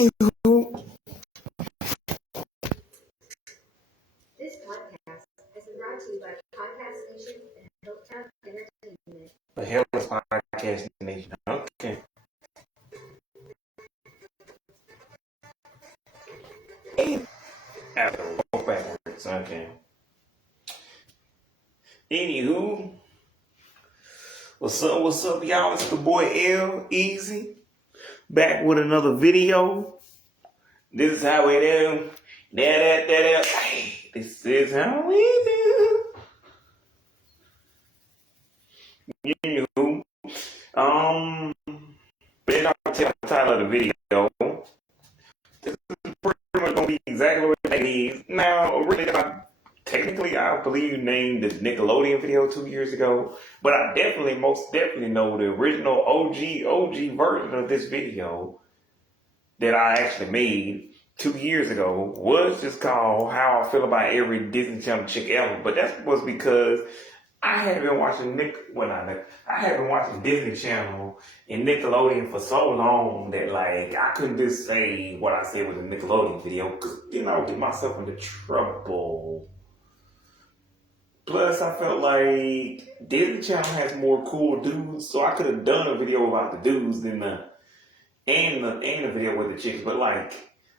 Anywho, This podcast has been brought to you by Podcast Nation and Hilltop Entertainment. the hell is Podcast Nation? Okay. After walk backwards, okay. Anywho, what's up, y'all? It's the boy L Easy back with another video. This is how we do. Hey, this is how we do. Anywho, but then I'll tell the title of the video. This is pretty much gonna be exactly what it is. Now, really, technically, I believe you named the Nickelodeon video 2 years ago, but I most definitely know the original OG version of this video that I actually made 2 years ago was just called How I Feel About Every Disney Channel Chick Ever. But that was because I had been watching Disney Channel and Nickelodeon for so long that I couldn't just say what I said was a Nickelodeon video because I would get myself into trouble. Plus, I felt like Disney Channel has more cool dudes, so I could have done a video about the dudes than the video with the chicks. But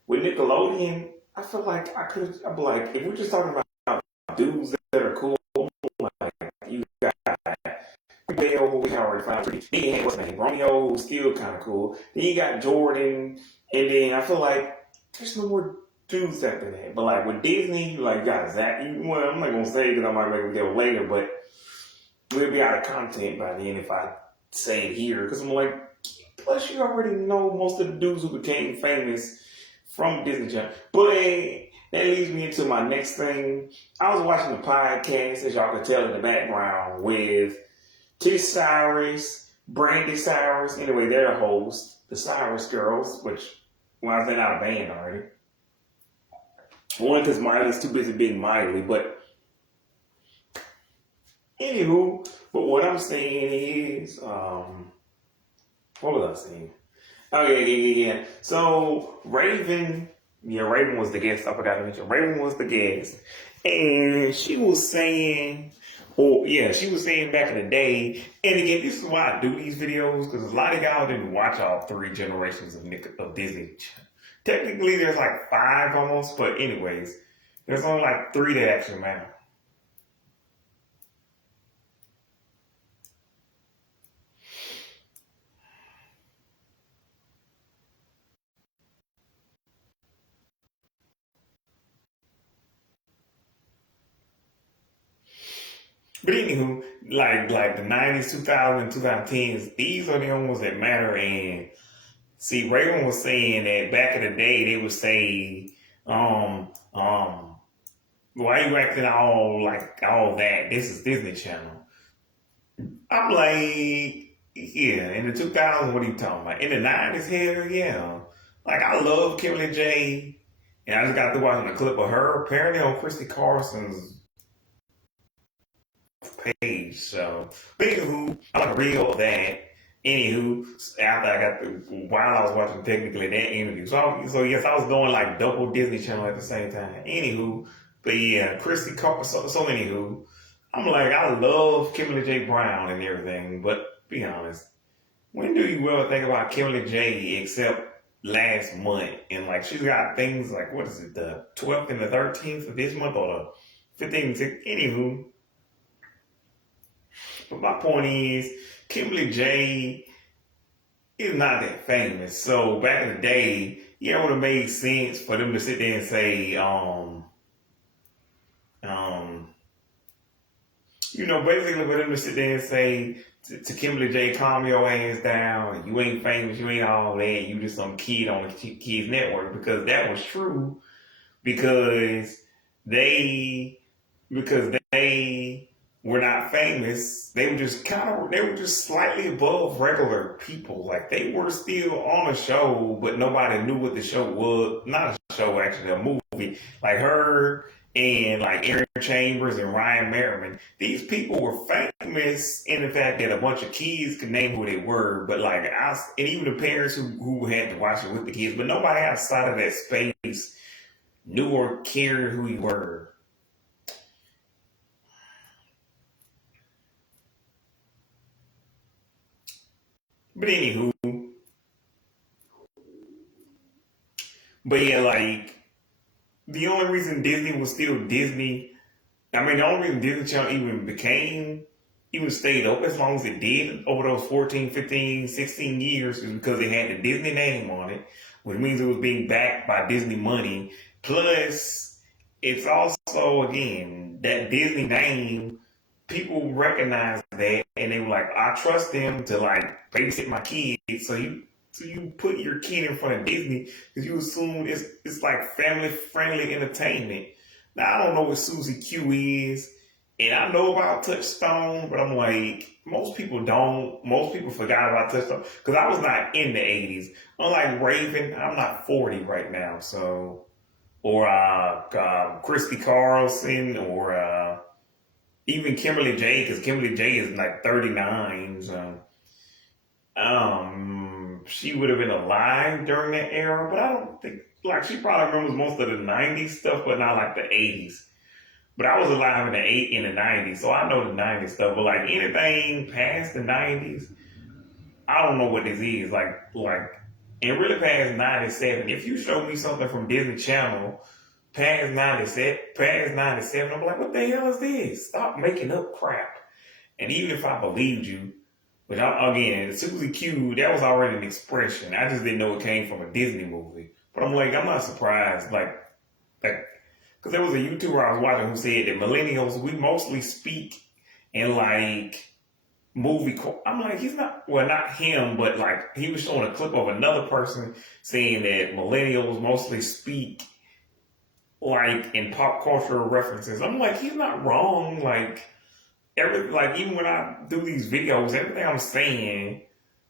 with Nickelodeon, I feel like I could have. If we're just talking about dudes that are cool, you got Dale, who we already found. Then you had what's his name, Romeo, who's still kind of cool. Then you got Jordan, and then I feel like there's no more dudes after that. But with Disney, you got Zach. Well, I'm not gonna say because I might make a video later, but we'll be out of content by then if I say it here. Because I'm plus you already know most of the dudes who became famous from Disney Channel. But that leads me into my next thing. I was watching the podcast, as y'all can tell in the background, with Tish Cyrus, Brandy Cyrus. Anyway, they're hosts, the Cyrus Girls, which, well, they're not a band already. One, because Miley's too busy being Miley, but anywho, but what I'm saying is, what was I saying? Oh, yeah. So, Raven was the guest. I forgot to mention. Raven was the guest. And she was saying back in the day, and again, this is why I do these videos, because a lot of y'all didn't watch all 3 generations of Disney. Technically, there's 5 almost, but anyways, there's only 3 that actually matter. But anywho, like the 90s, 2000s, 2010s, these are the only ones that matter. And see, Raven was saying that back in the day, they would say, why you acting all that? This is Disney Channel. I'm yeah, in the 2000s, what are you talking about? In the 90s, hell yeah. I love Kimberly J. And I just got through watching a clip of her, apparently on Christy Carson's page. So, but anywho, I like a reel of that. Anywho, while I was watching technically that interview. So yes, I was doing double Disney Channel at the same time. Anywho, but yeah, Christy Carson. So anywho, I'm I love Kimberly J. Brown and everything, but be honest, when do you ever think about Kimberly J. except last month? And she's got things what is it, the 12th and the 13th of this month, or the 15th and 16th? Anywho. But my point is, Kimberly J is not that famous. So back in the day, it would have made sense for them to sit there and say, basically for them to sit there and say to Kimberly J, calm your ass down. You ain't famous. You ain't all that. You just some kid on the Kids Network. Because that was true. Because they were not famous. They were just slightly above regular people. They were still on a show, but nobody knew what the show was. Not a show, actually, a movie. Her and like Aaron Chambers and Ryan Merriman. These people were famous in the fact that a bunch of kids could name who they were, but like and even the parents who had to watch it with the kids, but nobody outside of that space knew or cared who you were. But anywho, but yeah, like the only reason Disney was still Disney, I mean, the only reason Disney Channel even stayed up as long as it did over those 14, 15, 16 years is because it had the Disney name on it, which means it was being backed by Disney money. Plus, it's also, again, that Disney name, people recognize that and they were like, I trust them to like babysit my kids. So you put your kid in front of Disney because you assume it's like family friendly entertainment. Now I don't know what Susie Q is, and I know about Touchstone, but I'm like most people don't. Most people forgot about Touchstone because I was not in the '80s. Unlike Raven, I'm not 40 right now, so or Christy Carlson or even Kimberly J, because Kimberly J is like 39, so she would have been alive during that era, but I don't think like she probably remembers most of the '90s stuff, but not like the '80s. But I was alive in the '90s, so I know the '90s stuff. But like anything past the '90s, I don't know what this is. And really past '97. If you show me something from Disney Channel past '97, I'm like, what the hell is this? Stop making up crap. And even if I believed you, but again, Susie Q, that was already an expression. I just didn't know it came from a Disney movie. But I'm like, I'm not surprised. Because there was a YouTuber I was watching who said that millennials, we mostly speak in like I'm like, he's not, well, not him, but like he was showing a clip of another person saying that millennials mostly speak like in pop culture references. I'm like, he's not wrong. Even when I do these videos, everything I'm saying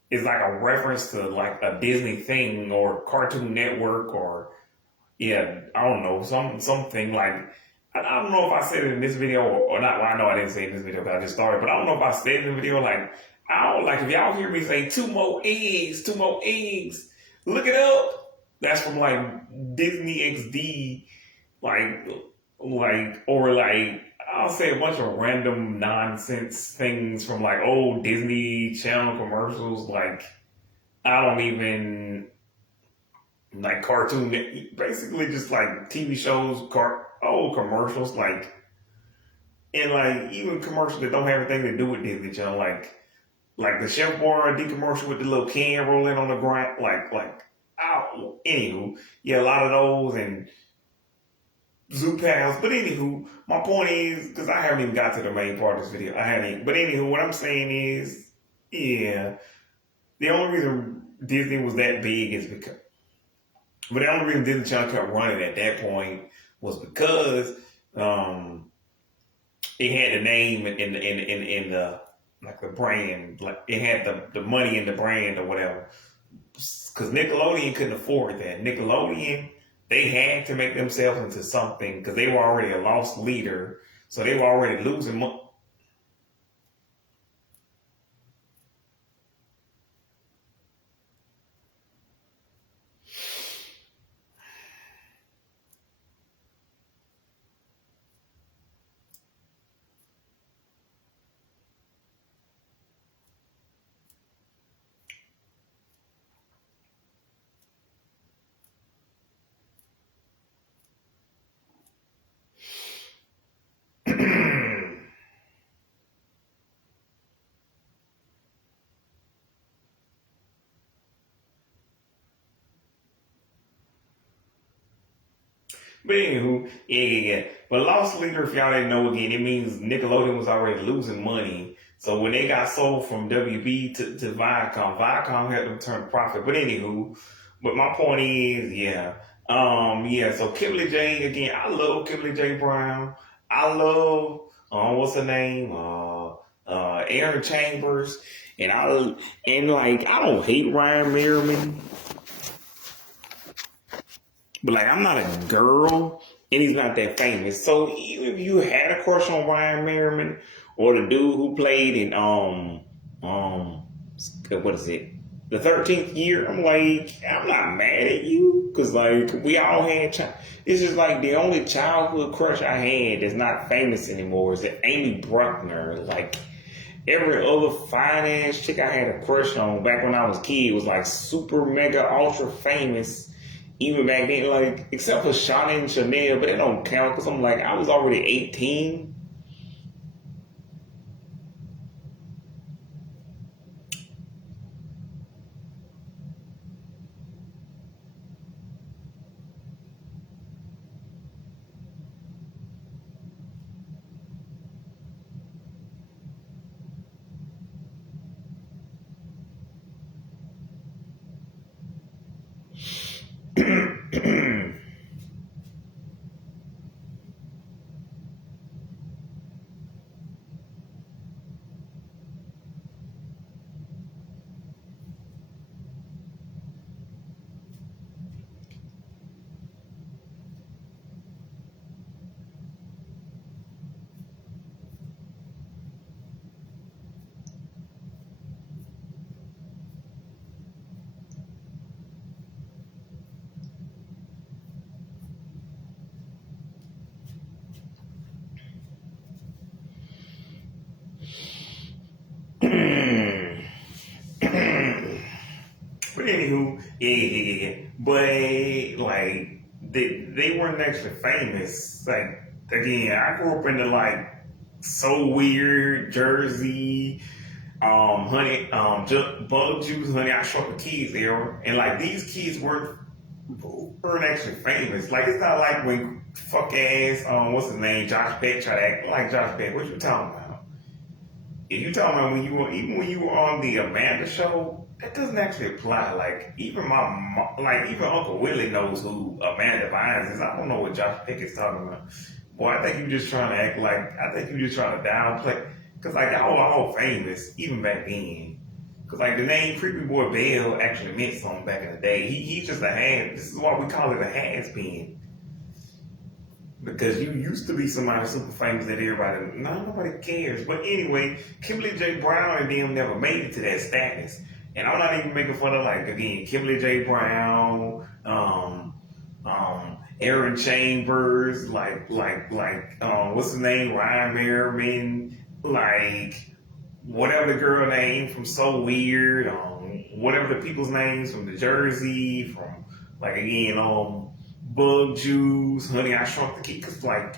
is like a reference to like a Disney thing or Cartoon Network or I don't know, something like I don't know if I said it in this video or not. Well, I know I didn't say it in this video because I just started, but I don't know if I said it in the video if y'all hear me say two more eggs, look it up. That's from like Disney XD, I'll say a bunch of random nonsense things from like old Disney Channel commercials. Like I don't even like cartoon, basically just like TV shows, old commercials, and like even commercials that don't have anything to do with Disney Channel, like the Chef Boyardee commercial with the little can rolling on the ground, anywho, a lot of those and Zoo Pals. But anywho, my point is, because I haven't even got to the main part of this video, but anywho, what I'm saying is, the only reason Disney was that big is because, but the only reason Disney Channel kept running at that point was because it had the name in the like the brand, like it had the money in the brand or whatever. Because Nickelodeon couldn't afford that. Nickelodeon, they had to make themselves into something because they were already a lost leader, so they were already losing money. But anywho, yeah. But lost leader, if y'all didn't know, again, it means Nickelodeon was already losing money. So when they got sold from WB to Viacom had them turn profit. But anywho, but my point is, so Kimberly J, again, I love Kimberly J. Brown. I love, what's her name? Aaron Chambers. And I don't hate Ryan Merriman. But I'm not a girl and he's not that famous. So even if you had a crush on Ryan Merriman or the dude who played in what is it, the 13th Year, I'm like, I'm not mad at you because like we all had. It's just like the only childhood crush I had that's not famous anymore is that Amy Bruckner. Like every other fine ass chick I had a crush on back when I was a kid was like super mega ultra famous. Even back then, like except for Shawnee and Chanel, but it don't count because I'm like I was already 18. But anywho, yeah. But like they weren't actually famous. Like again, I grew up in the like So Weird, Jersey, Bug Juice, Honey I Shrunk the Kids era, and like these kids weren't actually famous. Like it's not like when fuck ass what's his name, Josh Peck tried to act like Josh Peck. What you talking about? If you talking about even when you were on the Amanda show, that doesn't actually apply. Like even even Uncle Willie knows who Amanda Bynes is. I don't know what Josh Peck is talking about. Boy, I think you just trying to act like you just trying to downplay. Cause like y'all were all famous even back then. Cause like the name Creepy Boy Bell actually meant something back in the day. He's just a has. This is why we call it a has been. Because you used to be somebody super famous that everybody, nobody cares. But anyway, Kimberly J. Brown and them never made it to that status. And I'm not even making fun of like again, Kimberly J. Brown, Aaron Chambers, what's his name, Ryan Merriman, like whatever the girl name from So Weird, whatever the people's names from the Jersey, from like again, Bug Juice, Honey I Shrunk the Kids, cause like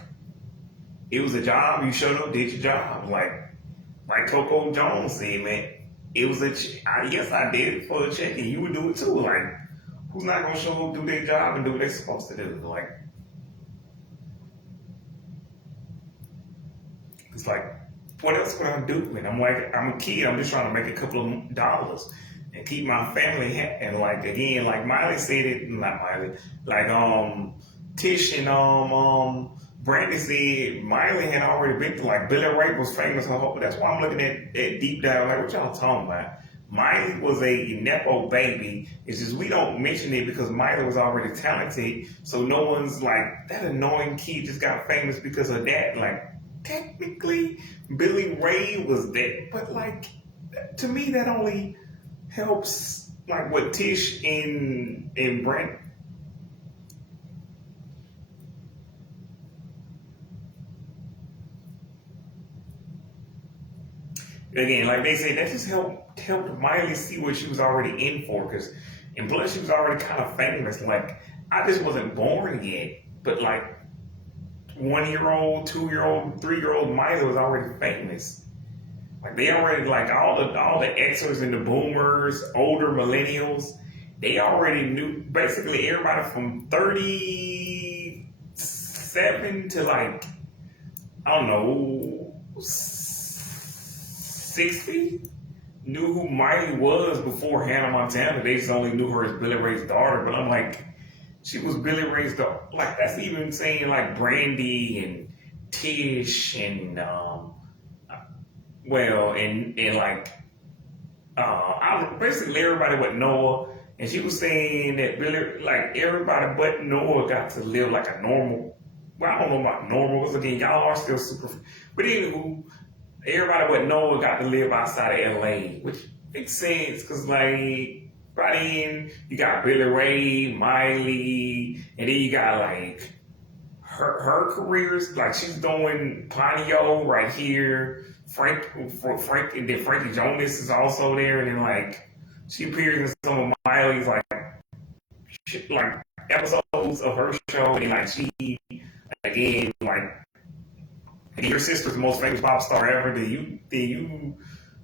it was a job. You showed up, did your job. Like Coco Jones said, man, it was yes, I did it for a check, and you would do it too. Like, who's not gonna show up, do their job, and do what they're supposed to do? Like, it's like, what else would I do? And I'm like, I'm a kid. I'm just trying to make a couple of dollars and keep my family happy. And like again, like Miley said it, not Miley, like Tish and Brandy said Miley had already been through, like Billy Ray was famous her whole. That's why I'm looking at deep down, like what y'all talking about. Miley was a Nepo baby. It's just we don't mention it because Miley was already talented. So no one's like that annoying kid just got famous because of that. Like technically, Billy Ray was that, but like to me that only helps like what Tish and Brent. Again, like they say, that just helped Miley see what she was already in for, and plus she was already kind of famous. Like I just wasn't born yet, but like 1 year old, 2 year old, 3 year old Miley was already famous. Like they already like all the Xers and the boomers, older millennials, they already knew basically everybody from 37 to like I don't know 60 knew who Miley was before Hannah Montana. They just only knew her as Billy Ray's daughter. But I'm like, she was Billy Ray's daughter. Like that's even saying like Brandy and Tish and like I basically everybody but Noah. And she was saying that Billy, like everybody but Noah got to live like a normal well, I don't know about normal, because again, y'all are still super. But anywho, everybody but Noah got to live outside of LA, which makes sense because like by then you got Billy Ray, Miley, and then you got like her careers. Like she's doing Ponyo right here. Frank, and then Frankie Jonas is also there, and then like she appears in some of Miley's like episodes of her show, and like she again like your sister's the most famous pop star ever.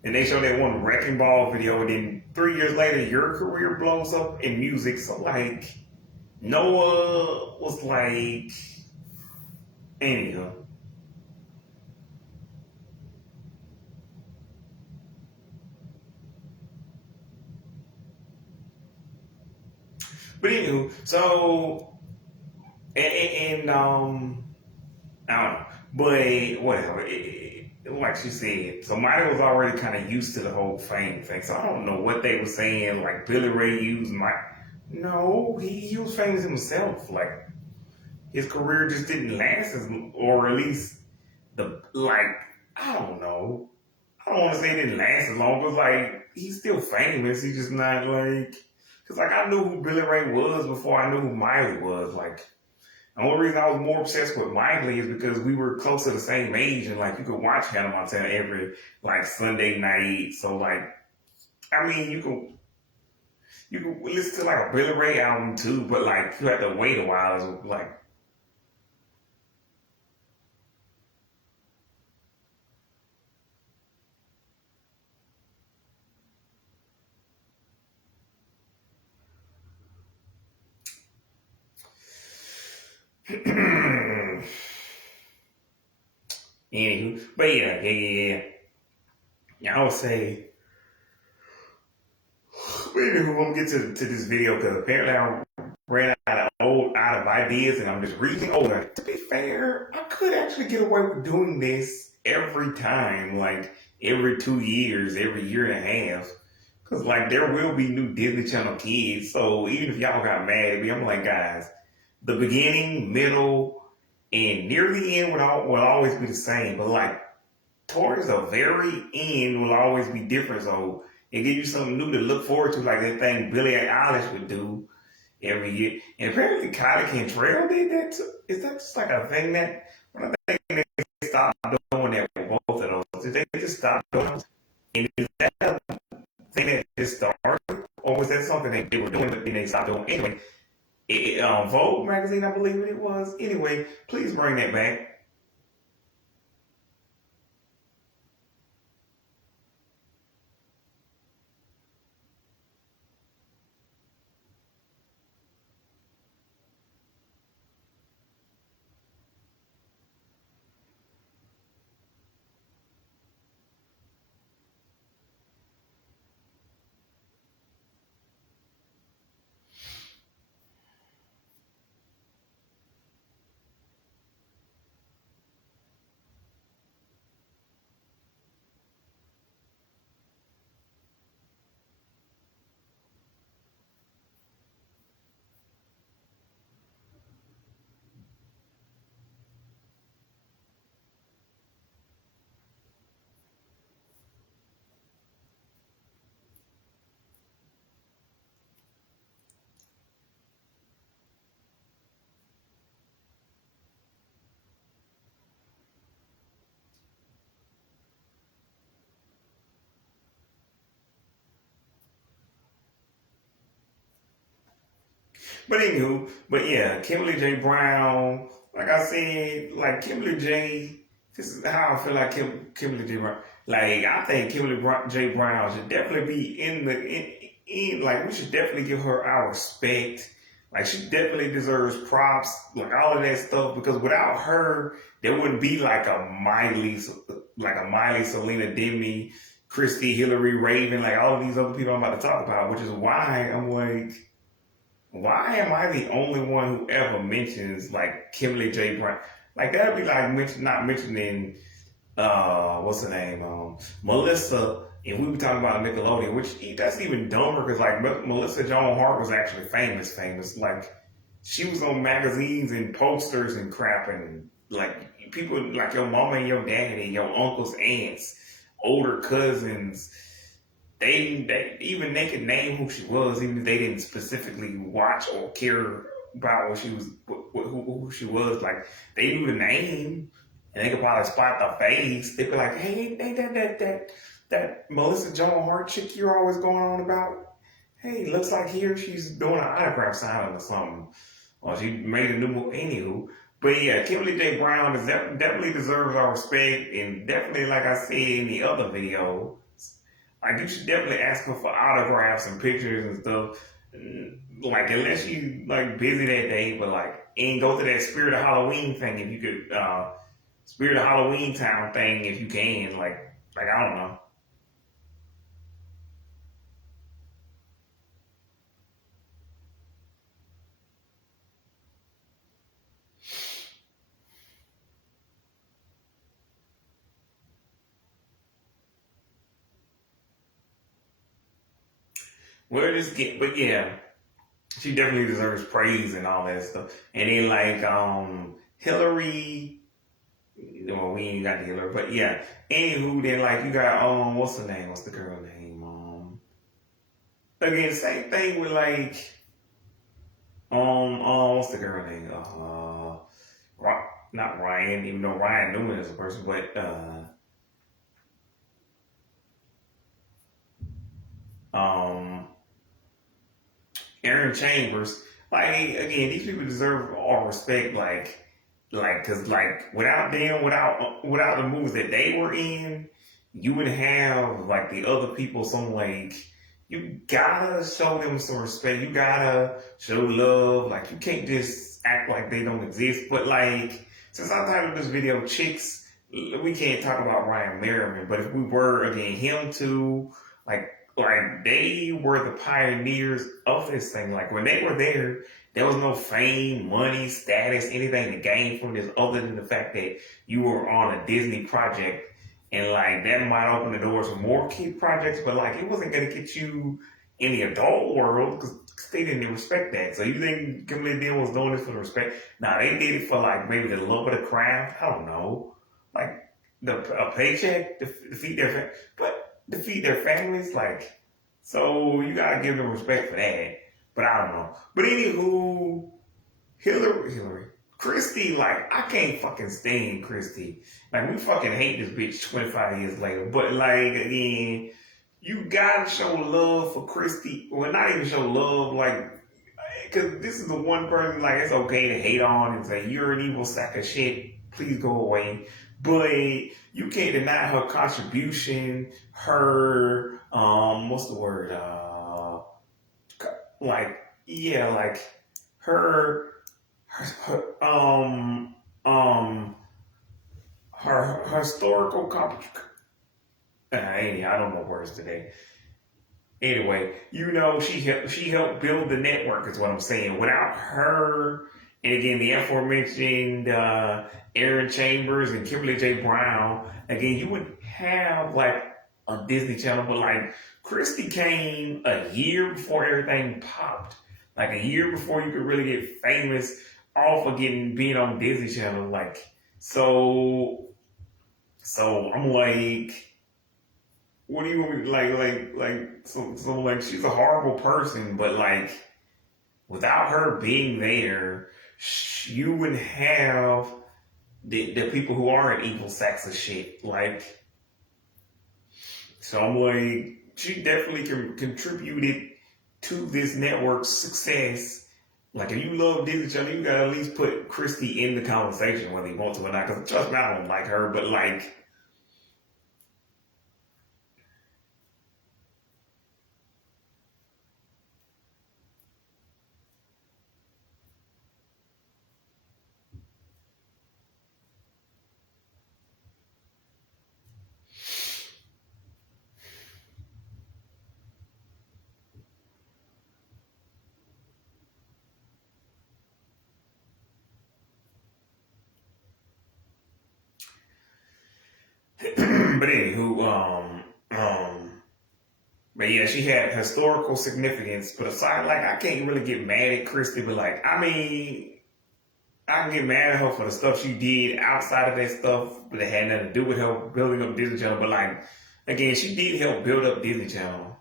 And they show that one Wrecking Ball video. And then 3 years later, your career blows up in music. So like, Noah was like, anyhow. But anywho, so I don't know, but whatever. Like she said, so Miley was already kind of used to the whole fame thing. So I don't know what they were saying. Like Billy Ray used my, no, he was famous himself. Like his career just didn't last as, or at least the like I don't know. I don't want to say it didn't last as long, but like he's still famous. He's just not like, because like I knew who Billy Ray was before I knew who Miley was. Like the only reason I was more obsessed with Miley is because we were close to the same age, and like you could watch Hannah Montana every like Sunday night. So like, I mean, you could listen to like a Billy Ray album too, but like you had to wait a while. It's like. Anywho, but yeah. Yeah, I would say. But anywho, I'm gonna get to this video because apparently I ran out of ideas, and I'm just reading older. To be fair, I could actually get away with doing this every time, like every 2 years, every year and a half. Cause like there will be new Disney Channel kids, so even if y'all got mad at me, I'm like, guys, the beginning, middle, and near the end will always be the same. But like towards the very end will always be different. So it gives you something new to look forward to, like that thing Billie Eilish would do every year. And apparently Kylie Cantrell did that too. Is that just like a thing that when I think they stopped doing that with both of those? Did they just stop doing those? And is that a thing that just started? Or was that something that they were doing but then they stopped doing anyway? Vogue magazine, I believe it was. Anyway, please bring that back. But anywho, but yeah, Kimberly J. Brown, like I said, like Kimberly J. This is how I feel like Kimberly J. Brown. Like I think J. Brown should definitely be in like we should definitely give her our respect. Like she definitely deserves props, like all of that stuff. Because without her, there wouldn't be like a Miley, Selena, Demi, Christy, Hillary, Raven, like all of these other people I'm about to talk about. Which is why I'm like, why am I the only one who ever mentions like Kimberly J. Brown? Like that'd be like not mentioning what's her name, Melissa. If we were talking about Nickelodeon, which that's even dumber because like Melissa Joan Hart was actually famous. Like she was on magazines and posters and crap, and like people like your mama and your daddy, your uncles, aunts, older cousins. They even they could name who she was, even if they didn't specifically watch or care about what she was, who she was. Like they knew the name, and they could probably spot the face. They'd be like, "Hey, ain't that Melissa Joan Hart chick you're always going on about? Hey, looks like here she's doing an autograph signing or something." Or she made a new move. Anywho, but yeah, Kimberly J. Brown definitely deserves our respect, and definitely, like I said in the other video, like you should definitely ask her for autographs and pictures and stuff. Like unless you like busy that day, but like and go to that Spirit of Halloween thing if you could, Spirit of Halloween Town thing if you can. Like I don't know. Where this get, but yeah, she definitely deserves praise and all that stuff. And then like Hillary, well we ain't got the Hillary, but yeah. Anywho, then like you got what's the name? What's the girl name? Again, same thing with like what's the girl name? Not Ryan, even though Ryan Newman is a person, but um Aaron Chambers. Like again, these people deserve all respect. Cause like without them, without the movies that they were in, you would have like the other people. Some like you gotta show them some respect. You gotta show love. Like you can't just act like they don't exist. But like since I titled this video "Chicks," we can't talk about Ryan Merriman. But if we were again him too, like they were the pioneers of this thing. Like when they were there was no fame, money, status, anything to gain from this other than the fact that you were on a Disney project. And like that might open the doors for more kid projects, but like it wasn't gonna get you in the adult world because they didn't respect that. So you think Kimberly Dean was doing this for the respect? Nah, they did it for like maybe the love of the craft. I don't know, like a paycheck to feed to feed their families. Like, so you gotta give them respect for that. But I don't know. But anywho, Hillary, Christy, like I can't fucking stand Christy. Like we fucking hate this bitch 25 years later. But like again, you gotta show love for Christy. Well, not even show love, like because this is the one person like it's okay to hate on and say you're an evil sack of shit. Please go away. But you can't deny her contribution, her what's the word? Like yeah, like her her historical I don't know words today. Anyway, you know she helped build the network is what I'm saying. Without her, and again the aforementioned Aaron Chambers and Kimberly J. Brown, again you would have like a Disney Channel, but like Christy came a year before everything popped. Like a year before you could really get famous off of being on Disney Channel. Like so I'm like what do you want me so like she's a horrible person, but like without her being there, you wouldn't have the people who are in evil sacks of shit. Like so I'm like she definitely contributed to this network's success. Like if you love Disney Channel, you gotta at least put Christy in the conversation whether you want to or not. Because trust me, I don't like her, but like but anywho, but yeah, she had historical significance. But aside, like, I can't really get mad at Christy, but like, I mean, I can get mad at her for the stuff she did outside of that stuff that had nothing to do with her building up Disney Channel. But like, again, she did help build up Disney Channel.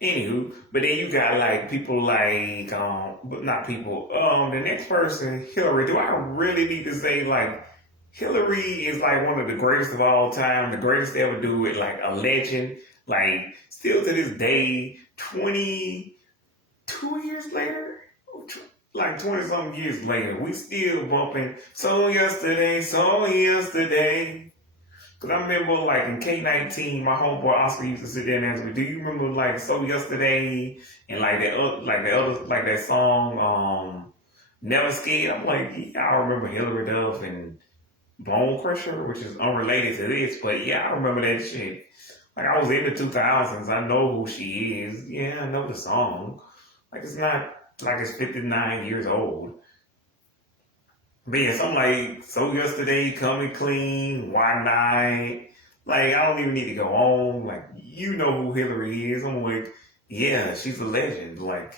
Anywho, but then you got like people like but not people. The next person, Hillary. Do I really need to say like Hillary is like one of the greatest of all time, the greatest to ever do it, like a legend. Like still to this day, 22 years later, like 20 something years later, we still bumping. So yesterday. Cause I remember like in K-19, my homeboy Oscar used to sit there and ask me, "Do you remember like So Yesterday and like that song, Never Scared?" I'm like, yeah, I remember Hillary Duff and Bone Crusher, which is unrelated to this, but yeah, I remember that shit. Like I was in the 2000s, I know who she is. Yeah, I know the song. Like it's not like it's 59 years old. But yeah, something like So Yesterday, Coming Clean, Why Not? Like, I don't even need to go on. Like, you know who Hillary is. I'm like, yeah, she's a legend. Like,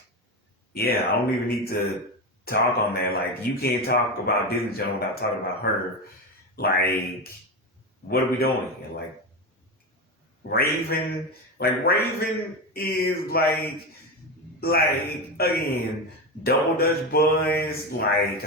yeah, I don't even need to talk on that. Like, you can't talk about Disney Channel without talking about her. Like, what are we doing here? Raven, Raven is like again, Double Dutch Boys, like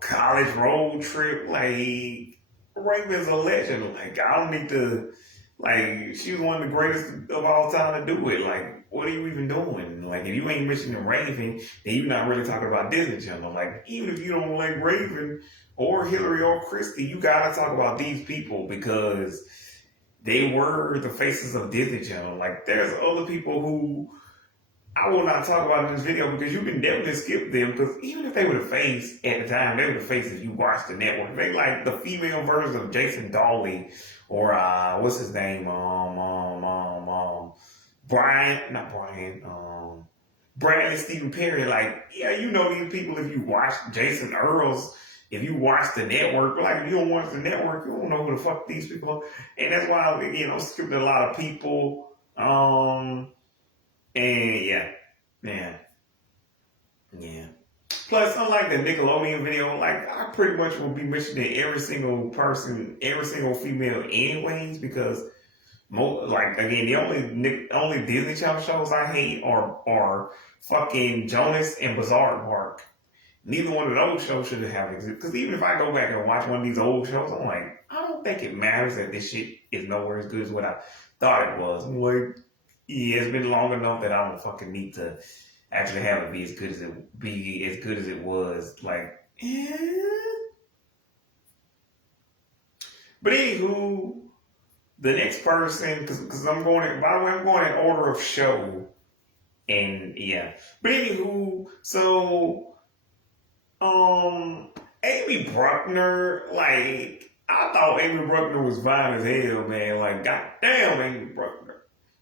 College Road Trip, like Raven's a legend. Like I don't need to, like she was one of the greatest of all time to do it. Like what are you even doing? Like if you ain't mentioning Raven, then you're not really talking about Disney Channel. Like even if you don't like Raven or Hillary or Christy, you gotta talk about these people because they were the faces of Disney Channel. Like there's other people who I will not talk about in this video because you can definitely skip them because even if they were the face at the time, they were the face if you watch the network. They like the female version of Jason Dawley or what's his name? Brian, not Brian, Bradley Stephen Perry. Like, yeah, you know these people if you watch Jason Earls, if you watch the network, like if you don't watch the network, you don't know who the fuck these people are. And that's why, skipped a lot of people. And yeah. Plus, unlike the Nickelodeon video, like I pretty much will be mentioning every single person, every single female, anyways, because like again, the only Disney Channel shows I hate are fucking Jonas and Bizarre Park. Neither one of those shows should have existed. Because even if I go back and watch one of these old shows, I'm like, I don't think it matters that this shit is nowhere as good as what I thought it was. I'm like, yeah, it's been long enough that I don't fucking need to actually have it be as good as it was. Like, But anywho, the next person, because I'm going in, by the way, I'm going in order of show. And yeah. But anywho, so Amy Bruckner, like I thought Amy Bruckner was fine as hell, man. Like, goddamn, Amy Bruckner.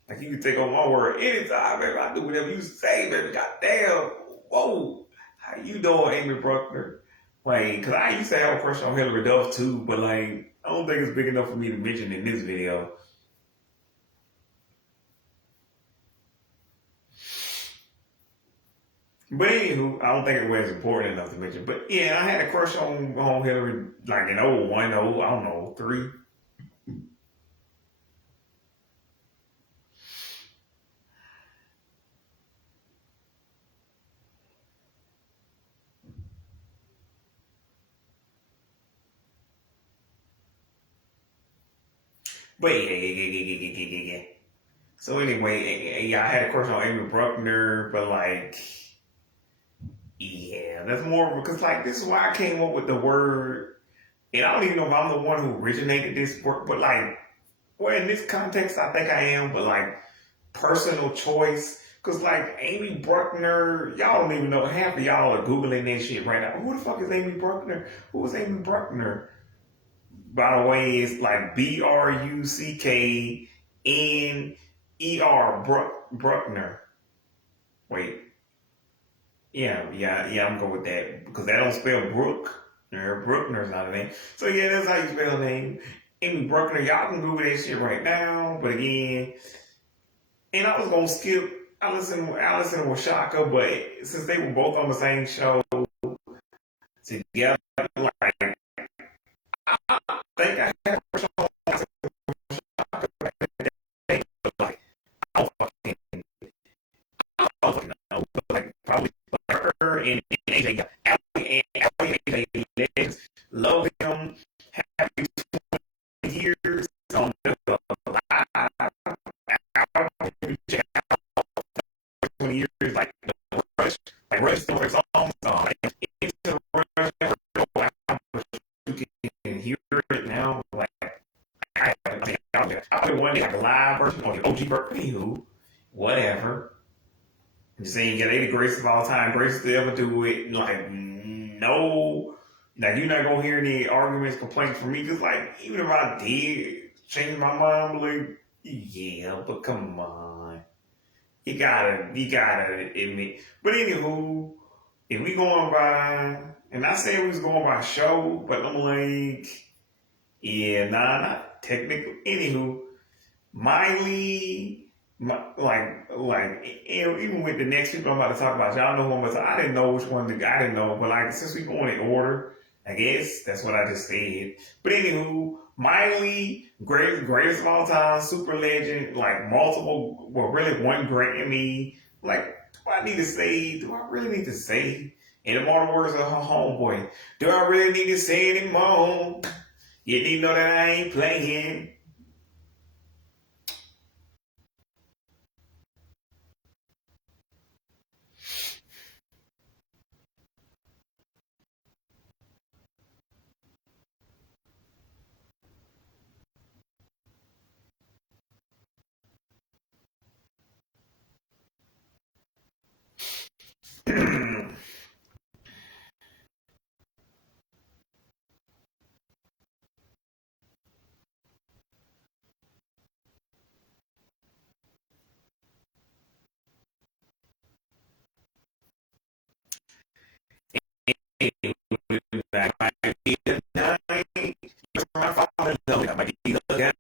Like you can take on my word anytime, baby. I do whatever you say, baby. Goddamn, whoa, how you doing, Amy Bruckner? Like, cause I used to have a crush on Hillary Duff too, but like, I don't think it's big enough for me to mention in this video. But anywho, I don't think it was important enough to mention. But yeah, I had a crush on Hillary like in 01, I don't know, 3. But yeah. So anyway, yeah, I had a crush on Amy Bruckner, but like, yeah, yeah, that's more because like this is why I came up with the word, and I don't even know if I'm the one who originated this word, but like, well, in this context, I think I am, but like personal choice. Cause like Amy Bruckner, y'all don't even know. Half of y'all are googling that shit right now. Who the fuck is Amy Bruckner? Who is Amy Bruckner? By the way, it's like Bruckner. Bruckner. Wait, yeah. I'm going with that because that don't spell Brook. Bruckner's not a name. So yeah, that's how you spell the name. Amy Bruckner. Y'all can Google that shit right now. But again, and I was gonna skip Allison and Washaka, but since they were both on the same show together, like I think I had a crush on Allison and Washaka back in the day, but like I don't fucking know, but like probably her and AJ, Allie and AJ legends, love him, happy 20 years on the live. 20 years, like the Rush, still their songs on. Into the Rush, you can hear it now. Like I play one like a live version on the OG version. Anywho, whatever. I'm just saying, yeah, they the greatest of all time, greatest to ever do it. Like no, like you're not gonna hear any arguments, complaints from me. Cause like even if I did change my mind, I'm like, yeah, but come on. You gotta admit. But anywho, if we going by, and I said we was going by show, but I'm like, yeah, nah, not technically. Anywho, Miley, even with the next people I'm about to talk about, y'all know who I'm about to. I didn't know which one. I didn't know, but like since we going in order, I guess that's what I just said. But anywho, Miley, greatest of all time, super legend, like multiple, well, really one Grammy. Like, do I need to say? Do I really need to say? In the modern words of her homeboy, do I really need to say anymore? You need to know that I ain't playing. Back by the night, my father love it. Might be the guy.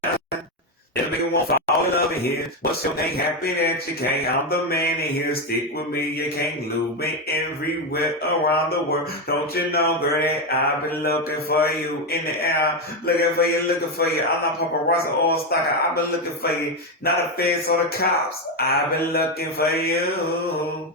That nigga won't fall in love in here. What's your name? Happy that you came. I'm the man in here. Stick with me. You can't lose me everywhere around the world. Don't you know, girl, that I've been looking for you in the air. Looking for you. I'm not paparazzi or stalker. I've been looking for you. Not the feds or the cops. I've been looking for you.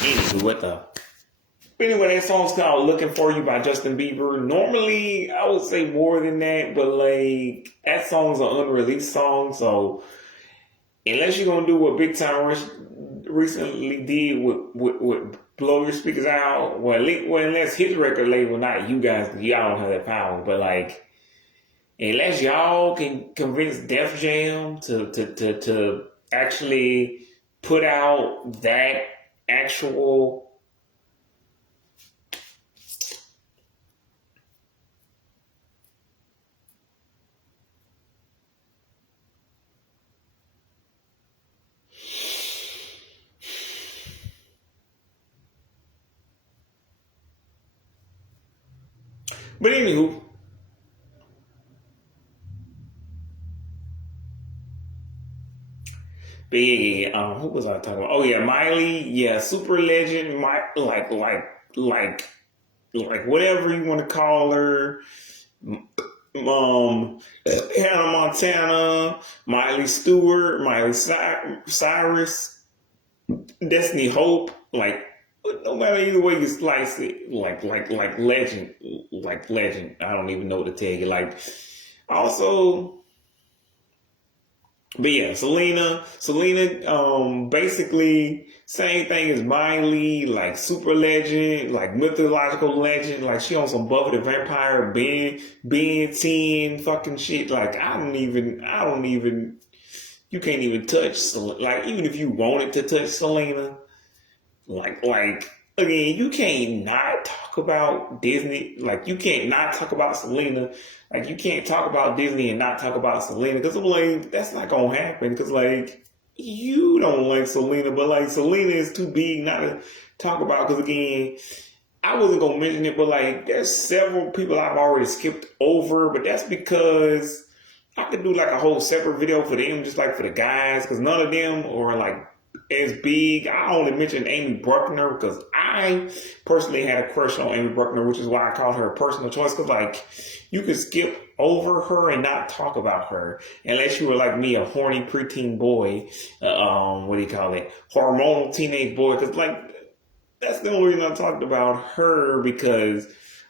Anywho, what the? Anyway, that song's called "Looking for You" by Justin Bieber. Normally, I would say more than that, but like that song's an unreleased song, so unless you're gonna do what Big Time Rush recently did with blow your speakers out, well, unless his record label, not you guys, because y'all don't have that power, but like unless y'all can convince Def Jam to actually put out that actual. But anywho, who was I talking about? Oh yeah, Miley, yeah, super legend, like whatever you want to call her. Hannah Montana, Miley Stewart, Miley Cyrus, Destiny Hope, like But no matter either way you slice it, like legend. I don't even know what to tell you. Like also, but yeah, Selena, basically same thing as Miley, like super legend, like mythological legend, like she on some Buffy the Vampire, Ben 10 fucking shit. Like I don't even, you can't even touch, like even if you wanted to touch Selena, like again, you can't not talk about Disney. Like you can't not talk about Selena. Like you can't talk about Disney and not talk about Selena because I'm like that's not gonna happen. Because like you don't like Selena, but like Selena is too big not to talk about. Because again, I wasn't gonna mention it, but like there's several people I've already skipped over, but that's because I could do like a whole separate video for them, just like for the guys, because none of them are like as big. I only mentioned Amy Bruckner because I personally had a crush on Amy Bruckner, which is why I called her a personal choice. Because like you could skip over her and not talk about her unless you were like me, a horny preteen boy. What do you call it? Hormonal teenage boy. Because like that's the only reason I talked about her because.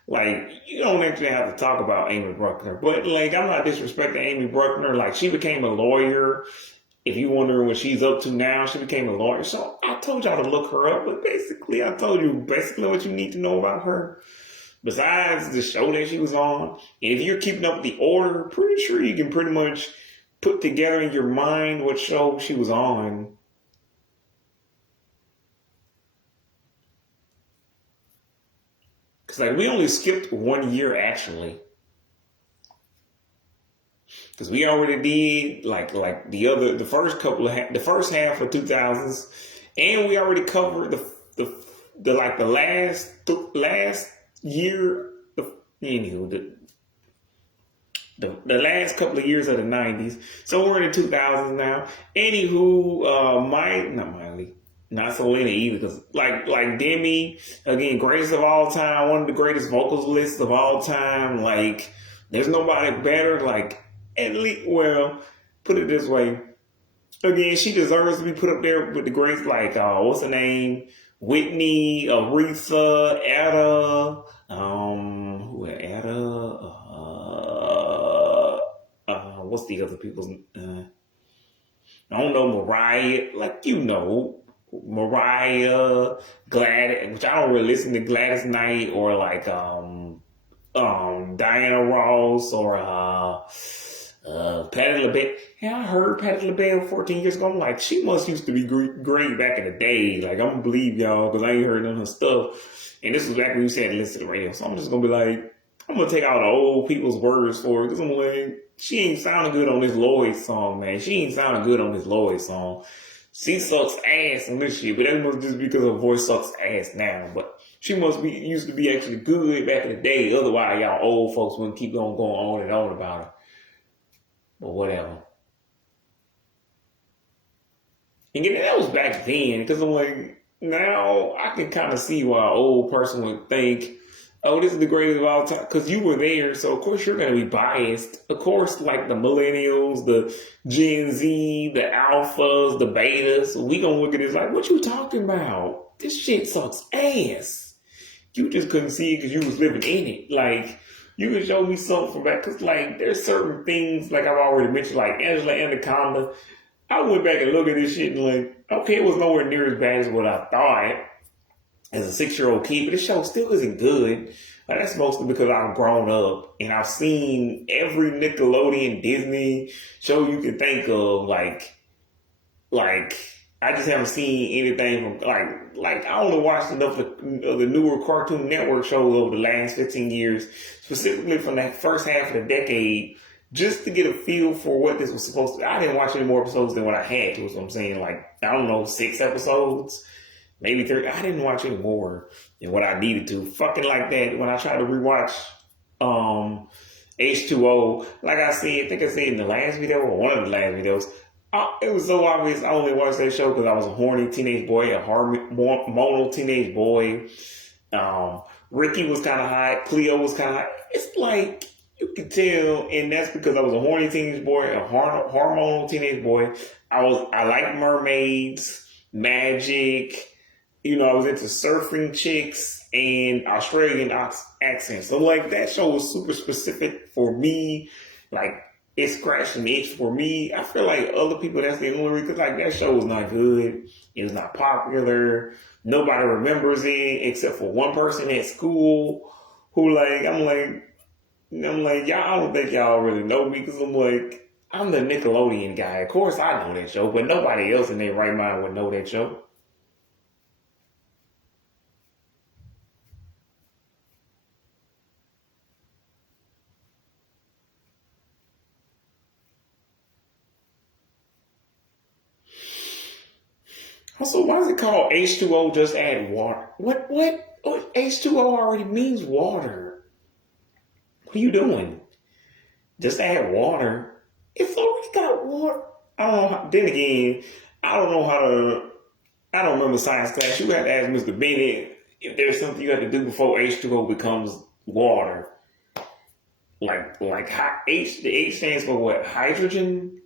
Like, you don't actually have to talk about Amy Bruckner. But, like, I'm not disrespecting Amy Bruckner. Like, she became a lawyer. If you're wondering what she's up to now, she became a lawyer. So I told y'all to look her up. But basically, I told you basically what you need to know about her. Besides the show that she was on. And if you're keeping up the order, pretty sure you can pretty much put together in your mind what show she was on. Because like we only skipped 1 year actually. Because we already did like the first half of 2000s, and we already covered the last year, the last couple of years of the 90s. So we're in the 2000s now. Anywho, not Miley. Not Selena either, because like Demi, again, greatest of all time, one of the greatest vocalists of all time. Like, there's nobody better. Like, at least, well, put it this way. Again, she deserves to be put up there with the greats. Like, what's her name? Whitney, Aretha, Etta, what's the other people's? I don't know, Mariah. Like, you know. Mariah, Gladys, which I don't really listen to Gladys Knight or like Diana Ross or Patti LaBelle. Yeah, I heard Patti LaBelle 14 years ago. I'm like, she must used to be great back in the day. Like, I'm gonna believe y'all because I ain't heard none of her stuff. And this was back when you said listen to the radio. So I'm just gonna be like, I'm gonna take out the old people's words for it because I'm like, she ain't sounding good on this Lloyd song, man. She ain't sounding good on this Lloyd song. She sucks ass on this shit, but that must just because her voice sucks ass now. But she must be used to be actually good back in the day. Otherwise, y'all old folks wouldn't keep on going on and on about her. But whatever. And again, that was back then, because I'm like, now I can kind of see why an old person would think, oh, this is the greatest of all time, because you were there, so of course you're going to be biased. Of course, like the millennials, the Gen Z, the alphas, the betas, we going to look at this like, what you talking about? This shit sucks ass. You just couldn't see it because you was living in it. Like, you can show me something from back, because like, there's certain things, like I've already mentioned, like Angela Anaconda. I went back and looked at this shit and like, okay, it was nowhere near as bad as what I thought as a 6-year-old kid, but the show still isn't good. That's mostly because I've grown up and I've seen every Nickelodeon, Disney show you can think of. Like I just haven't seen anything from like I only watched enough of the newer Cartoon Network shows over the last 15 years, specifically from that first half of the decade, just to get a feel for what this was supposed to be. I didn't watch any more episodes than what I had to, is what I'm saying. Like, I don't know, 6 episodes. Maybe 30. I didn't watch any more than what I needed to. Fucking like that. When I tried to rewatch H2O, like I said, I think I said in the last video or one of the last videos, it was so obvious I only watched that show because I was a horny teenage boy, a hormonal teenage boy. Ricky was kind of hot. Cleo was kind of hot. It's like, you can tell, and that's because I was a horny teenage boy, a hormonal teenage boy. I like mermaids, magic, I was into surfing chicks and Australian accents. So like that show was super specific for me. Like it scratched an itch for me. I feel like other people, that's the only reason, because like that show was not good. It was not popular. Nobody remembers it except for one person at school who like, I'm like, y'all, I don't think y'all really know me because I'm like, I'm the Nickelodeon guy. Of course I know that show, but nobody else in their right mind would know that show. Also, why is it called H2O? Just add water. What H2O already means water. What are you doing? Just add water. It's already got water. I don't know. Then again, I don't know how to. I don't remember science class. You have to ask Mr. Bennett if there's something you have to do before H2O becomes water. Like H. The H stands for what? Hydrogen.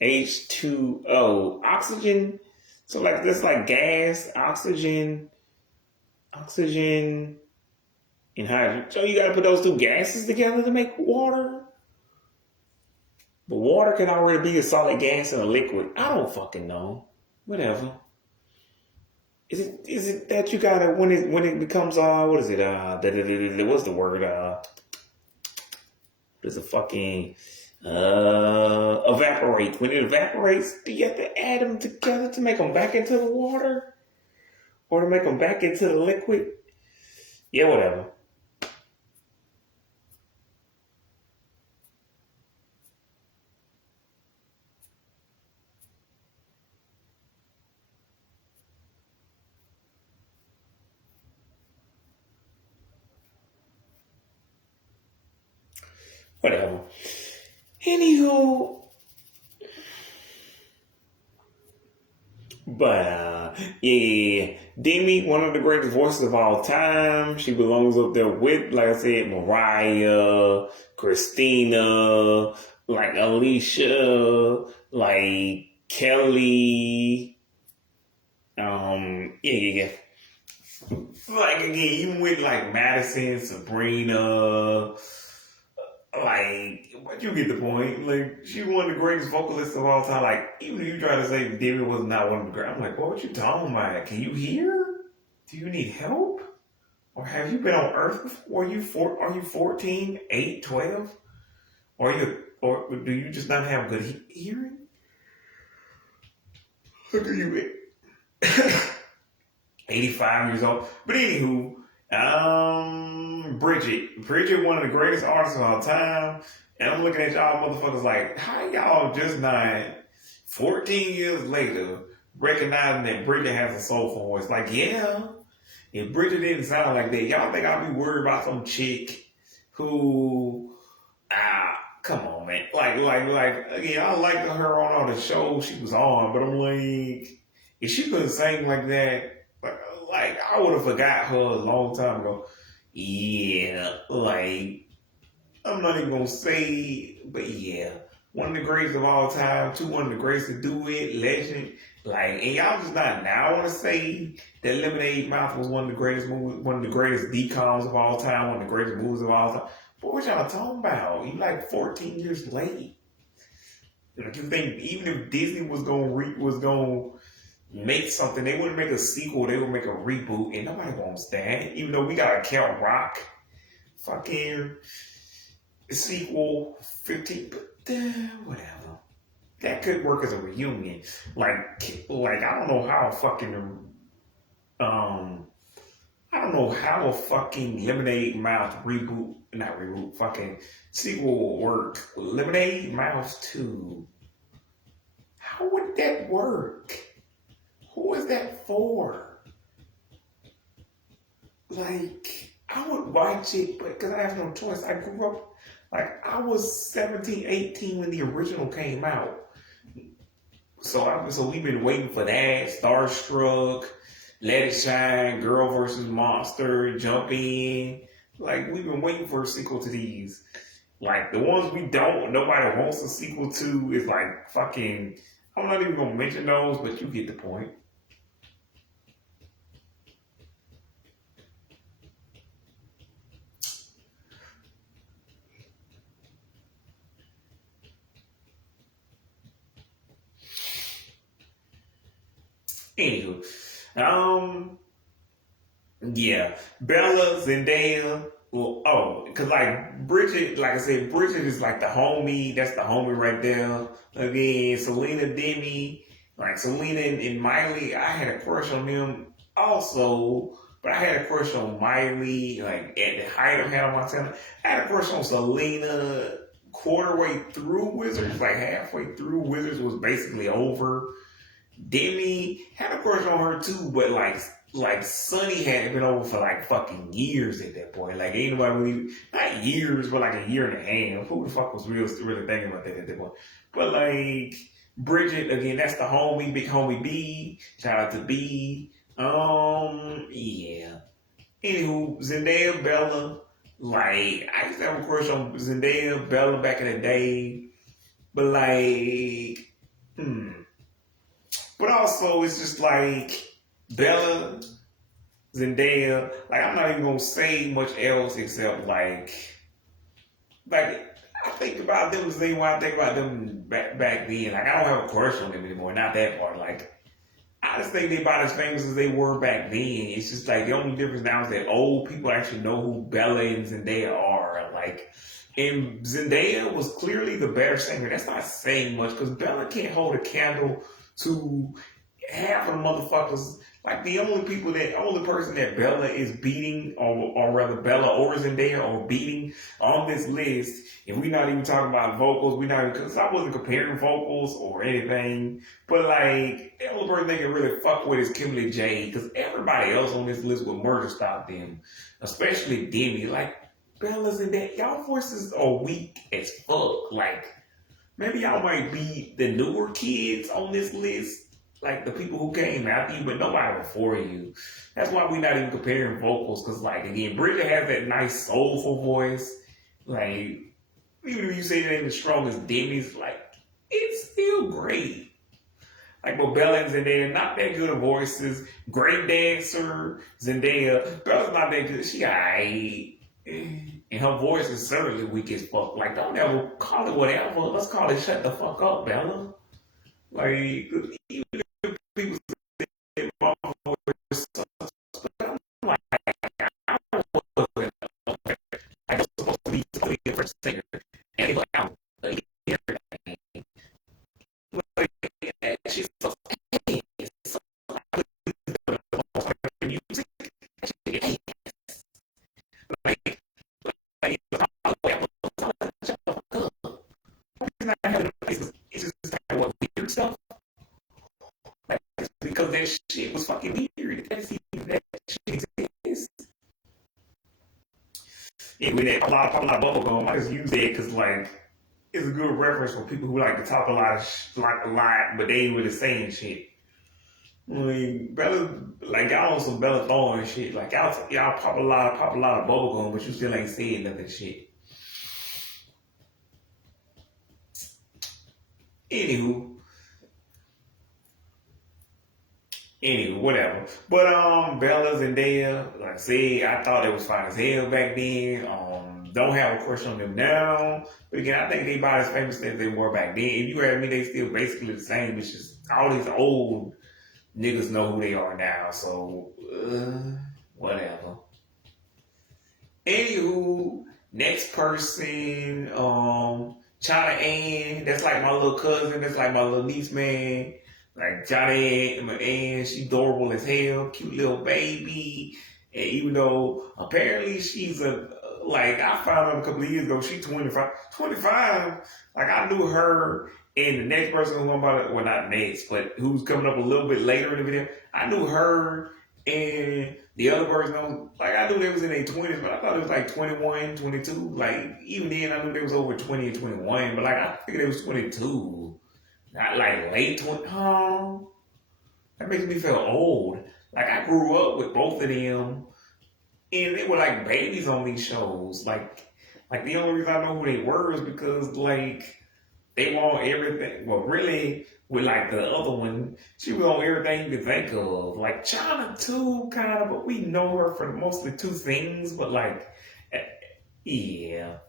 H2O. Oxygen. So like that's like gas, oxygen, and hydrogen. So you got to put those two gases together to make water. But water can already be a solid gas and a liquid. I don't fucking know. Whatever. Is it that you gotta when it becomes what is it what's the word there's a fucking evaporate. When it evaporates, do you have to add them together to make them back into the water? Or to make them back into the liquid? Yeah, whatever. Whatever. Anywho, but yeah, Demi, one of the greatest voices of all time. She belongs up there with, like I said, Mariah, Christina, like Alicia, like Kelly. Yeah. Like again, even with like Madison, Sabrina, like, but you get the point. Like, she's one of the greatest vocalists of all time. Like, even if you try to say David was not one of the greatest, I'm like, what you talking about? Can you hear? Do you need help? Or have you been on Earth before? Are you 14, 8, 12? Or do you just not have good hearing? Or do you 85 years old? But anywho, Bridget, one of the greatest artists of all time. And I'm looking at y'all motherfuckers like, how y'all just not 14 years later recognizing that Bridget has a soulful voice? Like, yeah, if Bridget didn't sound like that, y'all think I'd be worried about some chick who, come on, man. Again, I liked her on all the shows she was on, but I'm like, if she couldn't sing like that, like, I would have forgot her a long time ago. Yeah, like, I'm not even gonna say, but yeah, one of the greatest of all time, one of the greatest to do it, legend. Like, and y'all just not now. I want to say that Lemonade Mouth was one of the greatest movies, one of the greatest decoms of all time, one of the greatest movies of all time. But what y'all talking about? You like 14 years late. Like, you think even if Disney was gonna make something, they wouldn't make a sequel, they would make a reboot, and nobody wants that. Even though we got a Count Rock fucking sequel 15, but whatever. That could work as a reunion. Like I don't know how a fucking Lemonade Mouth fucking sequel will work. Lemonade Mouth 2. How would that work? Who is that for? Like, I would watch it, but because I have no choice. I grew up, like, I was 17, 18 when the original came out. So we've been waiting for that. Starstruck, Let It Shine, Girl vs. Monster, Jump In. Like, we've been waiting for a sequel to these. Like, the ones nobody wants a sequel to is like fucking, I'm not even going to mention those, but you get the point. Anywho, yeah, Bella, Zendaya. Well, because like Bridget, like I said, Bridget is like the homie. That's the homie right there. Again, Selena, Demi, like Selena and Miley. I had a crush on them also, but I had a crush on Miley. Like at the height of Hannah Montana, I had a crush on Selena. Quarter way through Wizards, like halfway through Wizards was basically over. Demi had a crush on her too, but like Sunny had been over for like fucking years at that point. Like ain't nobody really, not years, but like a year and a half. Who the fuck was really thinking about that at that point? But like Bridget again, that's the homie, big homie B. Shout out to B. Yeah. Anywho, Zendaya, Bella. Like I used to have a crush on Zendaya, Bella back in the day, but like, But also, it's just like Bella, Zendaya. Like, I'm not even gonna say much else except like I think about them the same way I think about them back then. Like, I don't have a crush on them anymore. Not that part. Like, I just think they're about as famous as they were back then. It's just like the only difference now is that old people actually know who Bella and Zendaya are. Like, and Zendaya was clearly the better singer. That's not saying much because Bella can't hold a candle to half of the motherfuckers. Like the only person that Bella is beating, or rather Bella or Zendaya are beating on this list. If we're not even talking about vocals, we're not because I wasn't comparing vocals or anything. But like the only person they can really fuck with is Kimberly J. Because everybody else on this list would murder stop them, especially Demi. Like Bella's and that y'all voices are weak as fuck. Like maybe y'all might be the newer kids on this list, like the people who came after you, but nobody before you. That's why we're not even comparing vocals, because like again, Bridget has that nice soulful voice. Like even if you say it ain't as strong as Demi's, like it's still great. Like but Bella and Zendaya, not that good of voices. Great dancer, Zendaya. Bella's not that good. She alright. And her voice is certainly weak as fuck. Like, don't ever call it whatever. Let's call it shut the fuck up, Bella. Like, even if people say my voice sucks, but I'm like, I don't know what I'm supposed to be a different singer. And like, I'm everything. Like, she's so so music. Like, like, it's just kind of weird stuff. Like, because that shit was fucking weird. That's even that shit exists. Yeah, with that a lot of bubble gum, I just use that because like it's a good reference for people who like to talk a lot, but they ain't really saying shit. I mean, Bella, like y'all on some Bella Thorne shit. Like y'all pop a lot of bubble gum, but you still ain't saying nothing shit. Anywho, whatever. But Bella Zendaya, like I said, I thought it was fine as hell back then. Don't have a crush on them now. But again, I think they about as famous as they were back then. If you ask me, they still basically the same. It's just all these old niggas know who they are now. So whatever. Anywho, next person, China Ann. That's like my little cousin. That's like my little niece, man. Like Johnny Ann, she's adorable as hell, cute little baby. And even though apparently she's like I found out a couple of years ago, she's 25. 25, like I knew her and the next person who I'm about to, well not next, but who's coming up a little bit later in the video. I knew her and the other person, like I knew they was in their 20s, but I thought it was like 21, 22. Like even then I knew they was over 20 and 21, but like I figured it was 22. Not like late 20. Oh, that makes me feel old. Like I grew up with both of them, and they were like babies on these shows. Like the only reason I know who they were is because like they were on everything. Well, really, with like the other one, she was on everything you could think of. Like China too, kind of, but we know her for mostly two things. But like, yeah.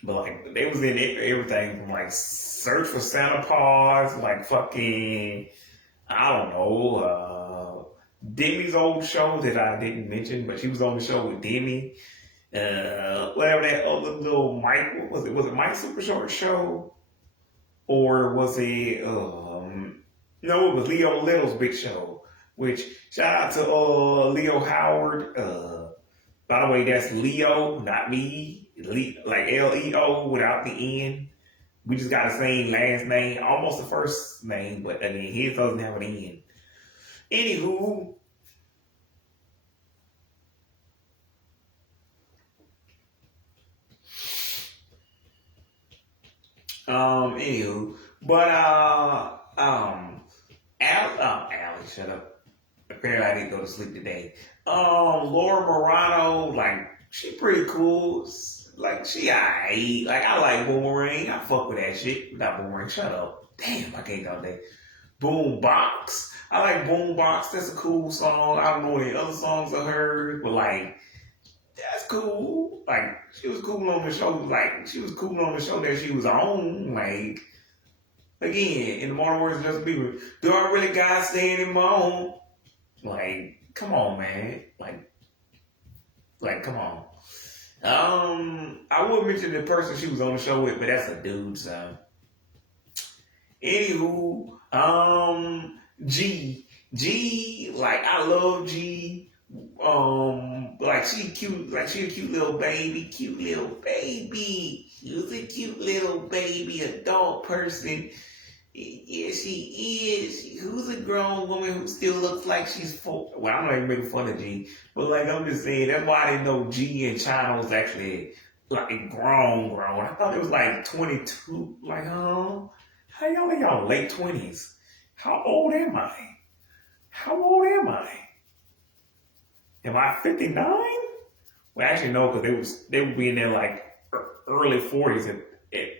But like they was in everything from like Search for Santa Paws, like fucking I don't know, Demi's old show that I didn't mention, but she was on the show with Demi. Whatever that other little Mike, what was it? Was it Mike Super Short show? Or was it, no, it was Leo Little's big show, which shout out to Leo Howard. By the way, that's Leo, not me. Like Leo without the N. We just got the same last name, almost the first name, but again, his doesn't have an N. Anywho, but Allie, shut up. Apparently, I didn't go to sleep today. Laura Morano, like she pretty cool. Like she alright. Like I like Boomerang. I fuck with that shit. Not Boomerang. Shut up. Damn, I can't go there. Boombox. I like Boombox. That's a cool song. I don't know any other songs I heard, but like that's cool. Like she was cool on the show. Like she was cool on the show that she was on. Like again, in the modern words of Justin Bieber, do I really got staying in my own? Like, come on, man. Like, come on. I would mention the person she was on the show with, but that's a dude, so. Anywho, G, like I love G. Like she cute, like she a cute little baby. She was a cute little baby, adult person. Yeah, she is. Who's a grown woman who still looks like she's 4? Well, I'm not even making fun of G, but like I'm just saying that's why I didn't know G and China was actually like grown. I thought it was like 22. Like, how y'all in y'all late 20s? How old am I? Am I 59? Well, actually no, because they would be in their like early 40s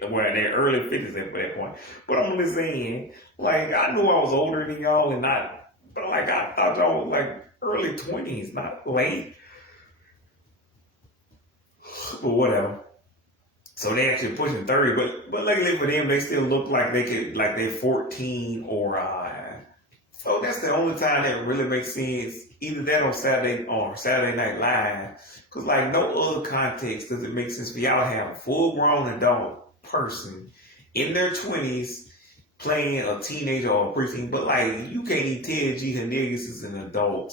well, their early 50s at that point. But I'm just saying, like, I knew I was older than y'all and not, but like, I thought y'all was like early 20s, not late. But whatever. So they actually pushing 30, but luckily for them, they still look like they could, like they're 14 or, so that's the only time that really makes sense. Either that or Saturday Night Live. Cause like no other context does it make sense for y'all to have a full grown adult person in their 20s playing a teenager or a preteen. But like you can't even tell G Cornelius is an adult,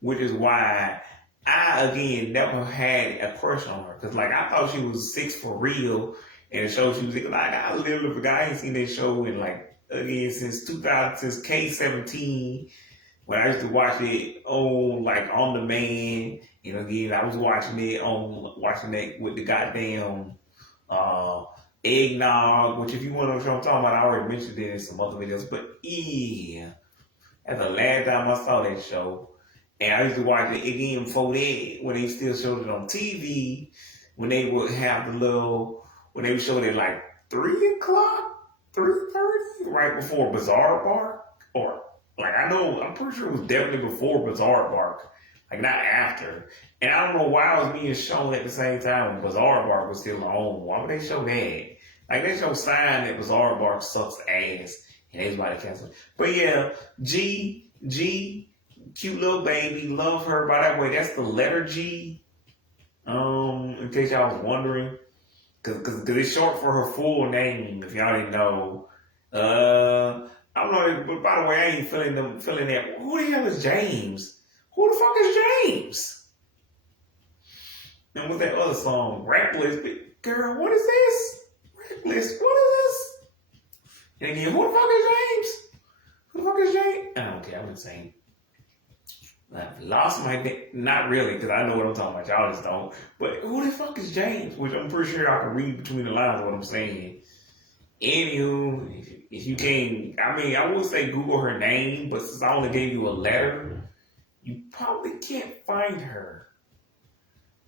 which is why I again never had a crush on her. Cause like I thought she was 6 for real, and the show she was in, like I literally forgot I ain't seen that show in like again since 2000, since K-17. When I used to watch it on like on demand, you know, again I was watching that with the goddamn eggnog. Which if you want to know what I'm talking about, I already mentioned it in some other videos. But yeah, that's the last time I saw that show, and I used to watch it again before that when they still showed it on TV. When they would have when they would show it at like 3:00, 3:30, right before Bizarre Bark, or like I'm pretty sure it was definitely before Bizarre Bark, like not after. And I don't know why it was being shown at the same time when Bizarre Bark was still on. Why would they show that? Like they show sign that Bizarre Bark sucks ass and everybody cancel. But yeah, G, cute little baby, love her. By that way, that's the letter G. In case y'all was wondering, cause it's short for her full name. If y'all didn't know, I don't know. But by the way, I ain't feeling that. Who the hell is James? Who the fuck is James? And with that other song, Reckless, girl, what is this? Reckless, what is this? And again, who the fuck is James? Who the fuck is James? I don't care. I'm insane. I've lost my dick. Not really, because I know what I'm talking about. Y'all just don't. But who the fuck is James? Which I'm pretty sure I can read between the lines of what I'm saying. Anywho, if you can't, I mean, I would say Google her name, but since I only gave you a letter, you probably can't find her.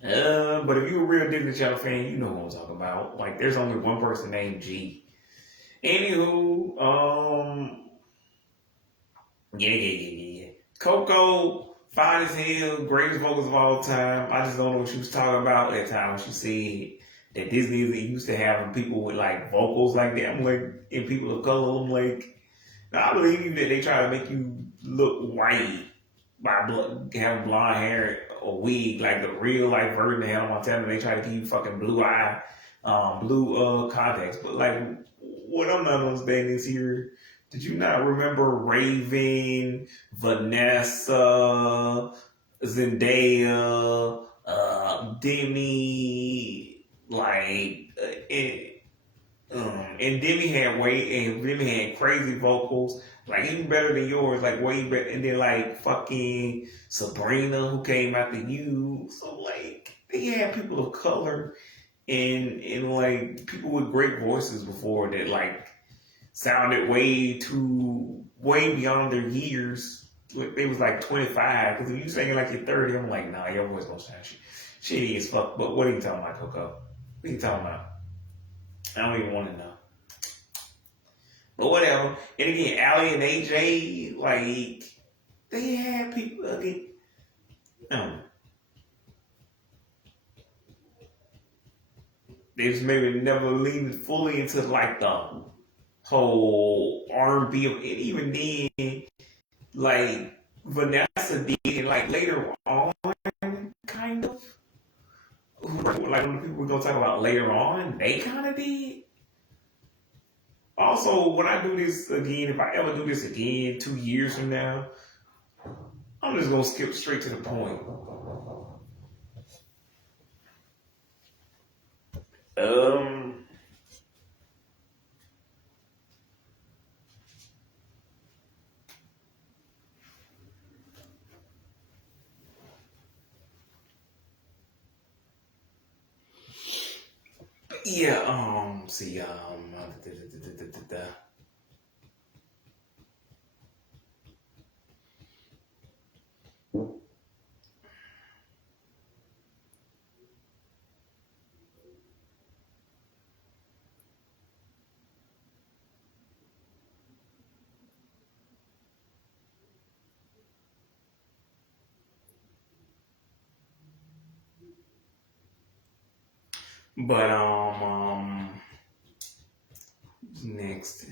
But if you're a real Disney Channel fan, you know what I'm talking about. Like, there's only one person named G. Anywho, yeah. Coco, fine as hell, greatest vocals of all time. I just don't know what she was talking about at the time when she said that Disney isn't used to having people with like vocals like that. I'm like, and people of color. I'm like, Now, I believe that they try to make you look white by having blonde hair or wig, like the real life version of Hannah Montana. They try to give you fucking blue contacts. But like, what I'm not understanding is here. Did you not remember Raven, Vanessa, Zendaya, Demi, like, and Demi had crazy vocals, like even better than yours, like way better. And then like fucking Sabrina, who came after you. So like they had people of color and like people with great voices before that like sounded way beyond their years. They was like 25. Because if you singing like you're 30, I'm like, nah, your voice gonna sound shitty as fuck. But what are you talking about, Coco? What are you talking about? I don't even want to know. But whatever. And again, Allie and AJ, like, they had people again. They just maybe never leaned fully into like the whole R&B. And even then, like, Vanessa did, and like later on, kind of. Like when people were gonna talk about later on, they kind of did. Also, when I do this again, if I ever do this again 2 years from now, I'm just gonna skip straight to the point. Yeah, see, but next.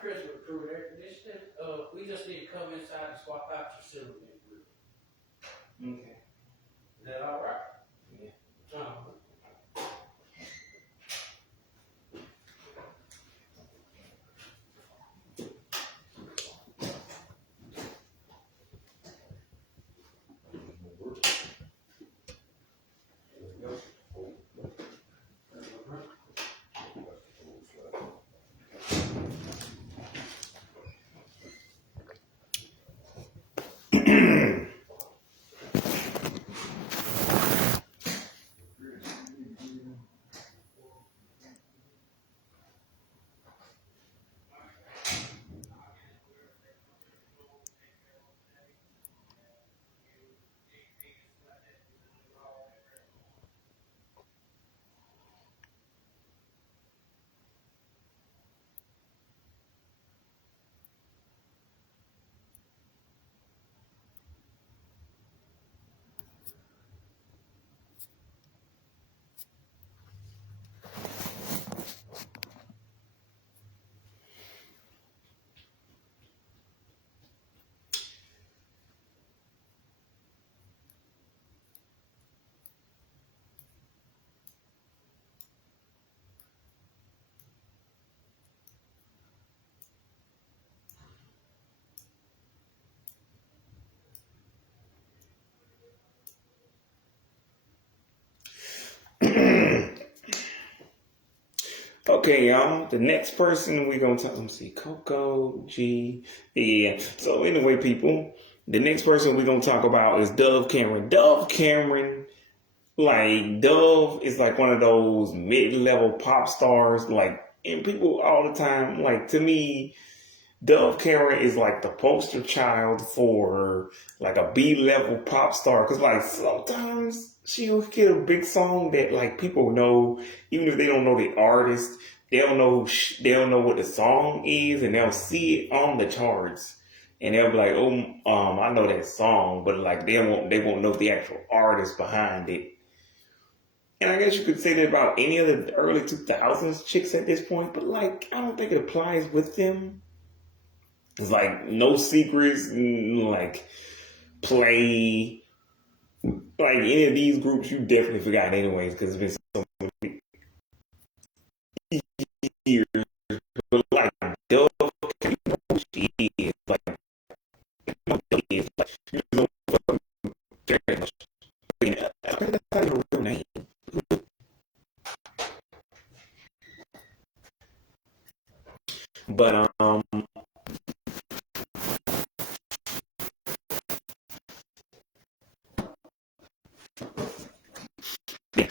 Chris would approve air conditioning. We just need to come inside and swap out your ceiling group. Okay. Is that all right? Yeah. Okay, y'all. The next person we're gonna talk. Let me see, Coco G. Yeah. So anyway, people, the next person we're gonna talk about is Dove Cameron. Dove Cameron, like Dove is like one of those mid-level pop stars. Like, and people all the time, like to me, Dove Cameron is like the poster child for like a B-level pop star. Cause like sometimes she'll get a big song that like people know, even if they don't know the artist. they don't know what the song is, and they'll see it on the charts, and they'll be like, "Oh, I know that song," but like they won't know the actual artist behind it. And I guess you could say that about any of the early 2000s chicks at this point, but like I don't think it applies with them. It's like No Secrets, like Play, like any of these groups you definitely forgot anyways because it's been so many years. But like Dove, you know who she is. Like you know who she is. Like you just don't fucking care that much. That's not even her real name. But yeah,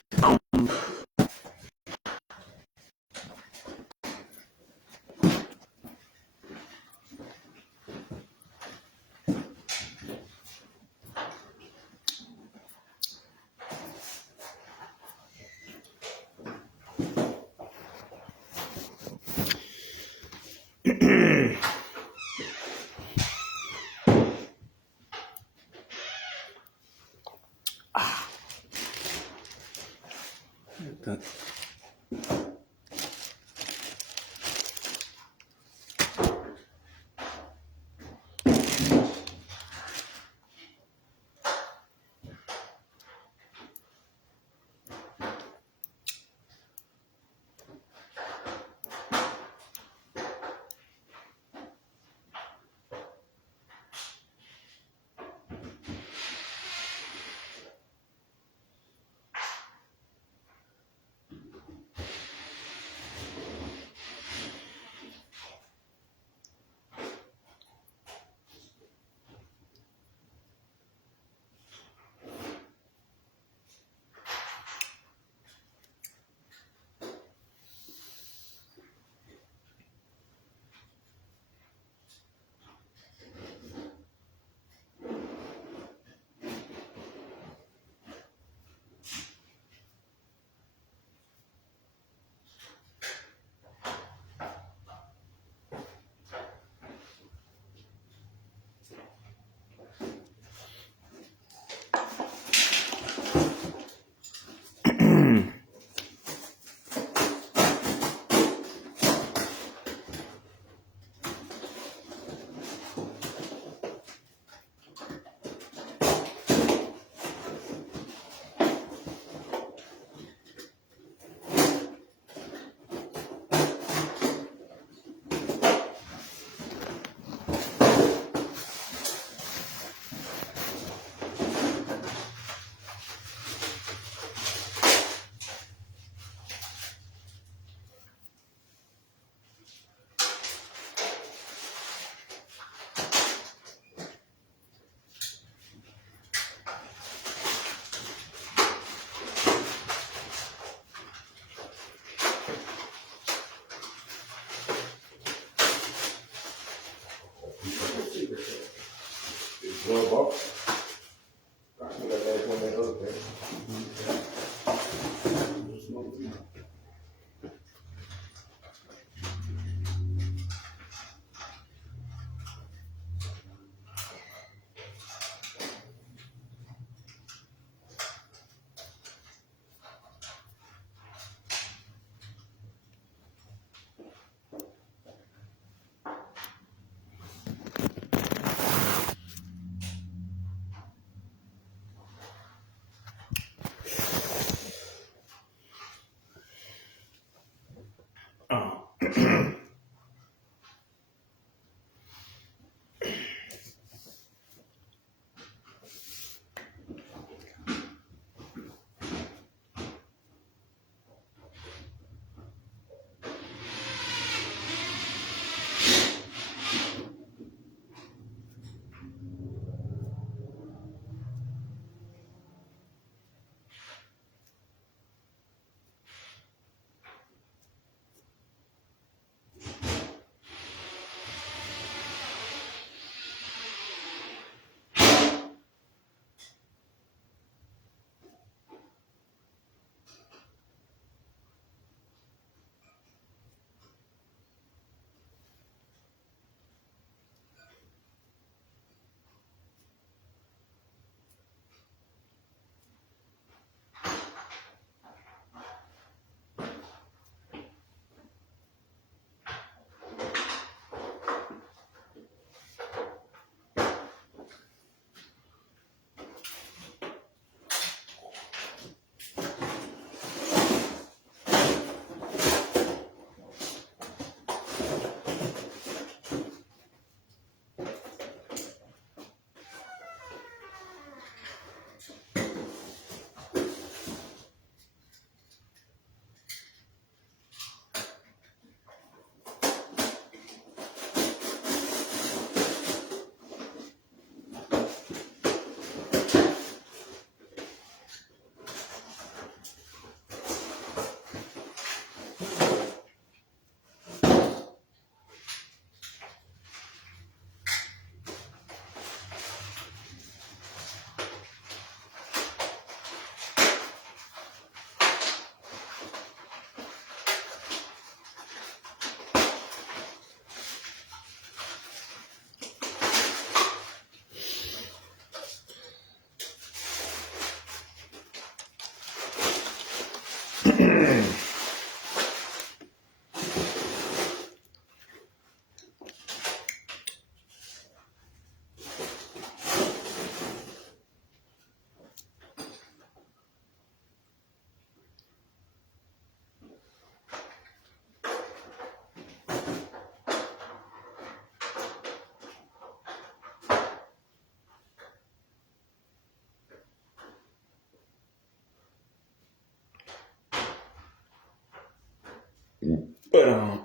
But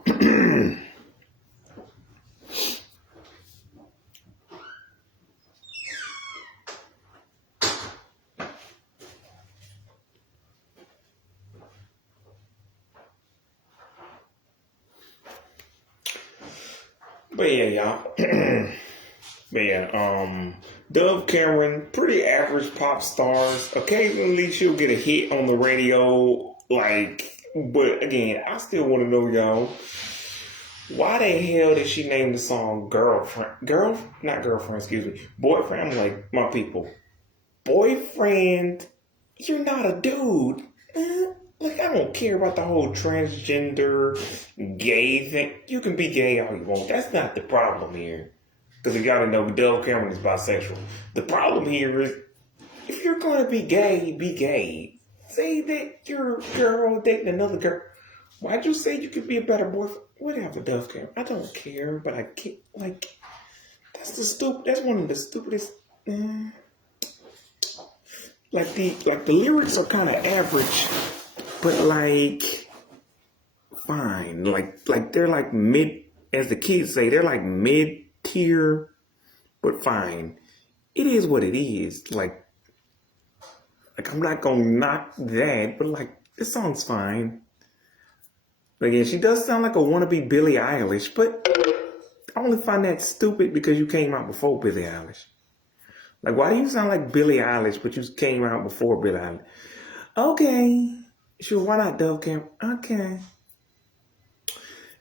but yeah, y'all. But yeah, Dove Cameron, pretty average pop stars. Occasionally she'll get a hit on the radio, but again, I still want to know, y'all, why the hell did she name the song not girlfriend, excuse me, boyfriend? I'm like, my people, boyfriend, you're not a dude. Like, I don't care about the whole transgender gay thing. You can be gay all you want. That's not the problem here. Because you gotta know Dove Cameron is bisexual. The problem here is, if you're gonna be gay, be gay. Say that you're a girl dating another girl. Why'd you say you could be a better boyfriend? Whatever, Dove Cameron. I don't care, but I can't, that's one of the stupidest, the lyrics are kind of average, but fine. They're like mid, as the kids say, they're like mid-tier, but fine. It is what it is. Like I'm not gonna knock that, but this song's fine. Again, she does sound like a wannabe Billie Eilish, but I only find that stupid because you came out before Billie Eilish. Like, why do you sound like Billie Eilish, but you came out before Billie Eilish? Okay. Sure, why not Dove Cameron? Okay.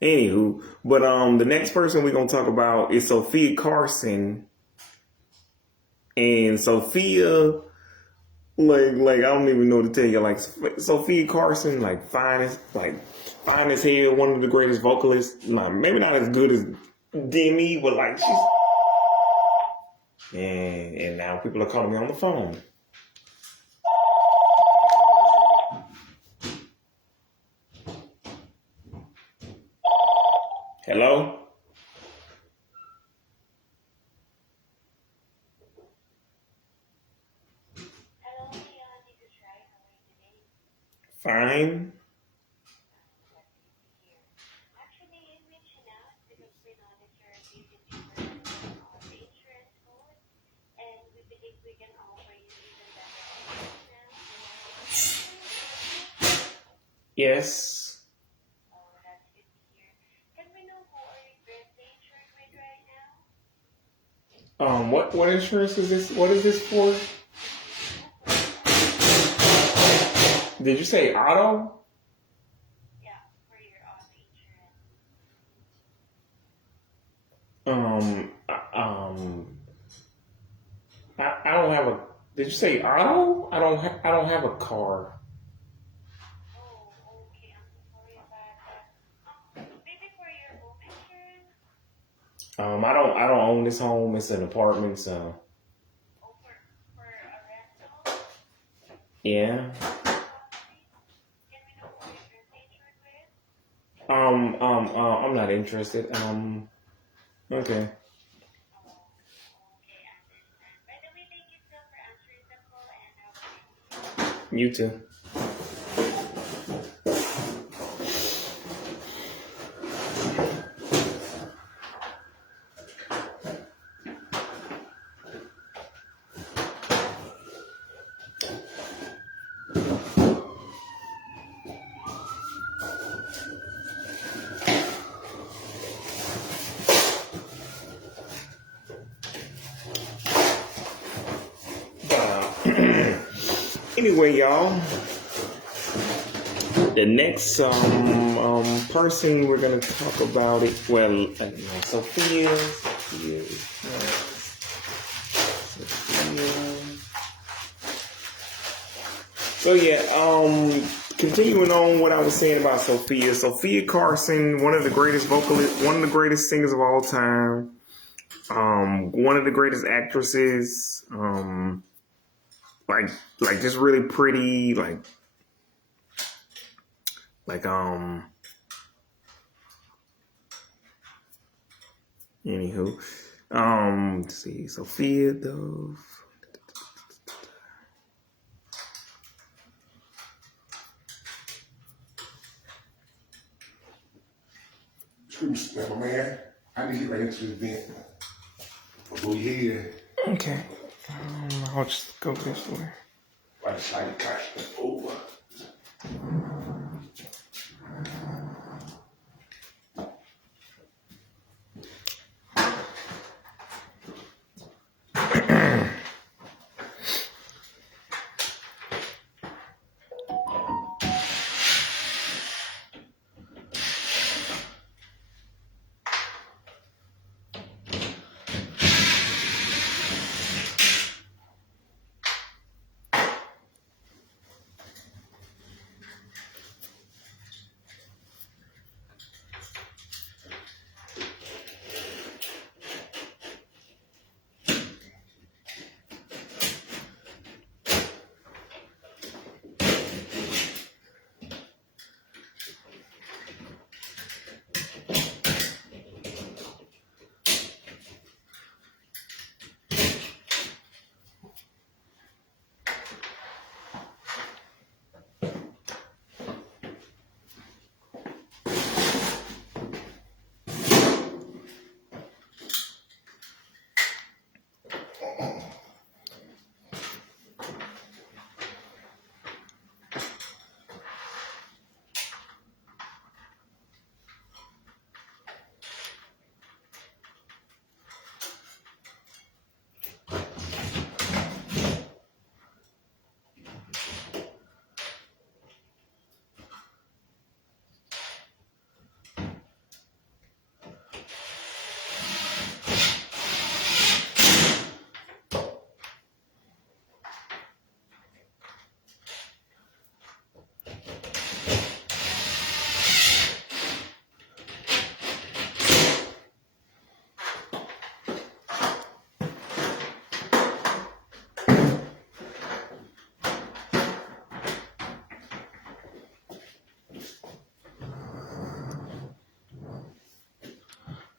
Anywho, but the next person we're gonna talk about is Sofia Carson. And Sophia, I don't even know what to tell you. Like, Sofia Carson, fine as hell, one of the greatest vocalists. Maybe not as good as Demi, but she's. And now people are calling me on the phone. Hello? Hello, Leon. This is Rai. How are you today? Fine. Actually, you mentioned out because we know that you're a busy people on the insurance code, and we believe we can offer you even better offers now. Yes. Oh, that's good to hear. Can we know who are you currently insured with right now? What insurance is this? What is this for? Did you say auto? Yeah, for your auto insurance. I don't have a. Did you say auto? I don't have a car. Oh, okay. I'm so sorry about that. Maybe for your home insurance? I don't own this home. It's an apartment, so. Oh, for a rental? Yeah. Can we know who you're currently insured with? I'm not interested. Okay. Oh, okay, I understand. By the way, thank you still for answering the call and have a great day. You too. Anyway, y'all, the next person we're gonna talk about it. Well, Sophia. So yeah, continuing on what I was saying about Sophia. Sophia Carson, one of the greatest vocalists, one of the greatest singers of all time. One of the greatest actresses. Just really pretty, anywho, let's see, Sophia Dove. boost, my man. I need to get right into this event. Go ahead. Okay. I'll just go this way. I decided to catch them over.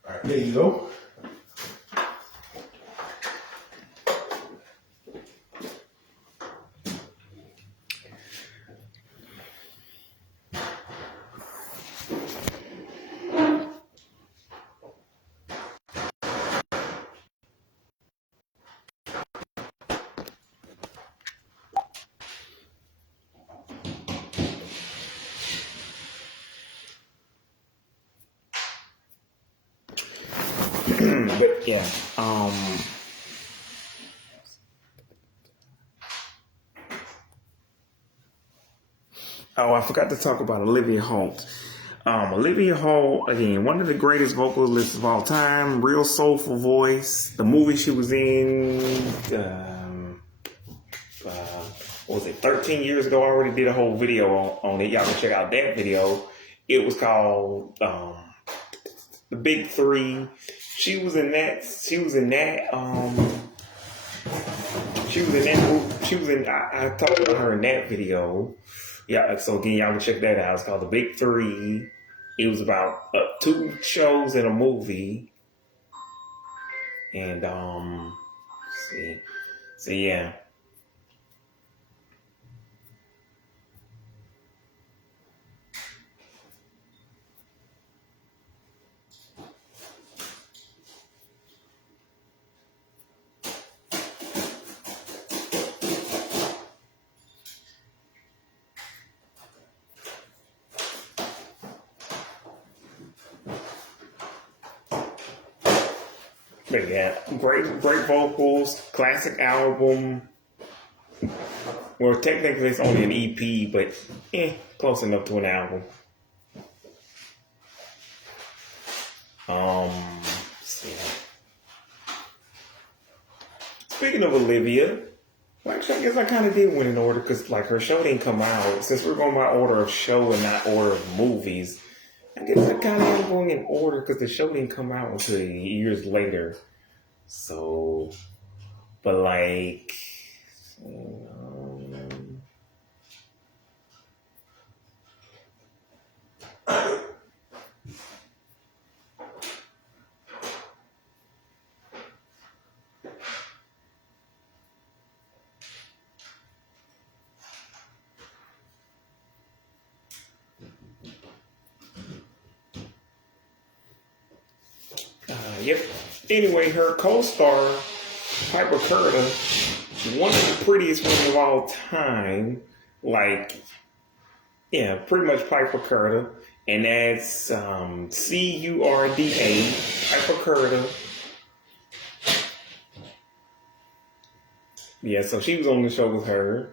All right, there you go. But yeah, oh, I forgot to talk about Olivia Holt. Olivia Holt, again, one of the greatest vocalists of all time, real soulful voice. The movie she was in, what was it, 13 years ago? I already did a whole video on it. Y'all can check out that video. It was called The Big Three. She was in that. She was in that I talked about her in that video. Yeah, so again, y'all can check that out. It's called The Big Three. It was about 2 shows and a movie. And so yeah. But yeah, great vocals, classic album. Well, technically it's only an EP, but close enough to an album. So yeah. Speaking of Olivia, well, actually, I guess I kind of did win in order because like her show didn't come out. Since we're going by order of show and not order of movies, I guess I kind of am going in order because the show didn't come out until years later. So, but like, Yep. Anyway, her co-star, Piper Curda, one of the prettiest women of all time. Like, yeah, pretty much Piper Curda. And that's C-U-R-D-A, Piper Curda. Yeah, so she was on the show with her.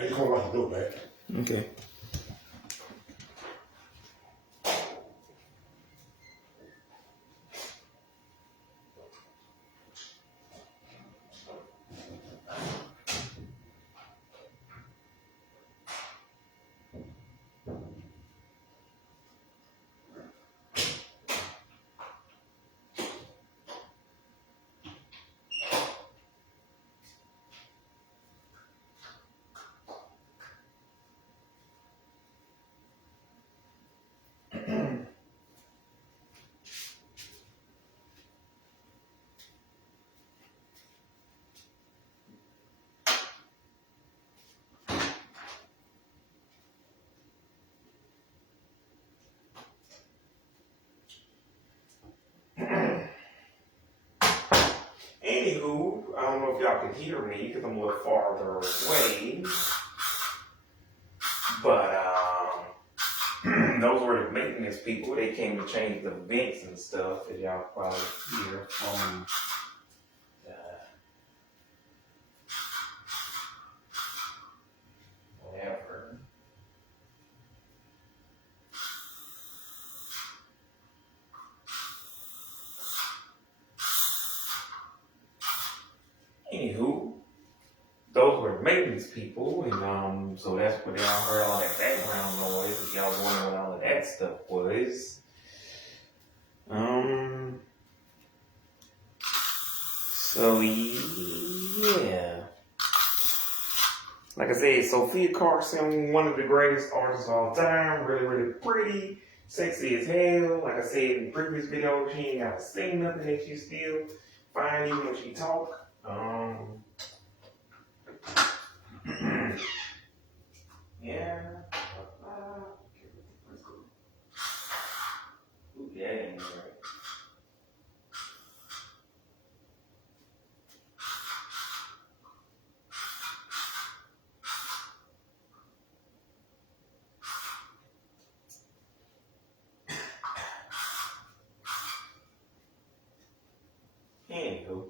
I just come out the door, man. Okay. Anywho, I don't know if y'all can hear me because I'm a little farther away. But those were the maintenance people. They came to change the vents and stuff, as y'all probably hear from whatever. Anywho, those were maintenance people, and so that's what y'all heard all that background noise. If y'all wondering what all of that stuff was. So yeah. Like I said, Sophia Carson, one of the greatest artists of all time, really, really pretty, sexy as hell. Like I said in the previous video, she ain't gotta sing nothing, and she's still fine even when she talk. Yeah. Ooh, yeah, ain't right. Anywho.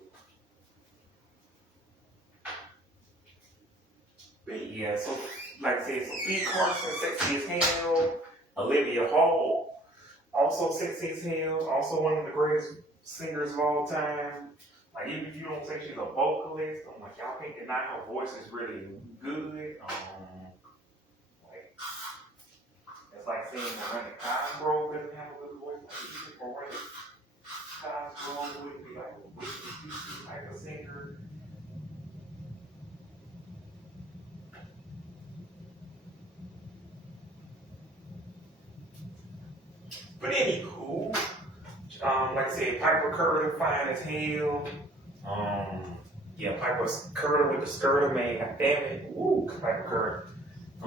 But yeah, so like I said, Sophia Carson, sexy as hell. Olivia Hall, also sexy as hell. Also one of the greatest singers of all time. Like even if you don't think she's a vocalist, I'm like y'all can't deny her voice is really good. Like it's like saying Miranda Cosgrove doesn't have a good voice. Like even Miranda Cosgrove wouldn't be like a Whitney Houston type of singer. But anywho, like I said, Piper Curda, fine as hell. Yeah, Piper Curda with the skirter, man. God damn it. Woo, Piper Curda.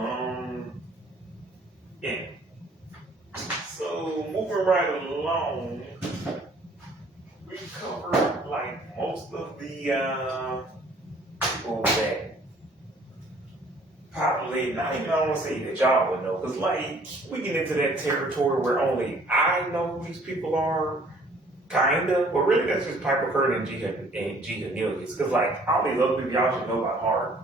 Yeah. So moving right along, we covered like most of the people that probably not even I don't want to say that y'all would know, because like we get into that territory where only I know who these people are, kinda, but really that's just Piper Curtin and G Cornelius, because like all these other people y'all should know by heart.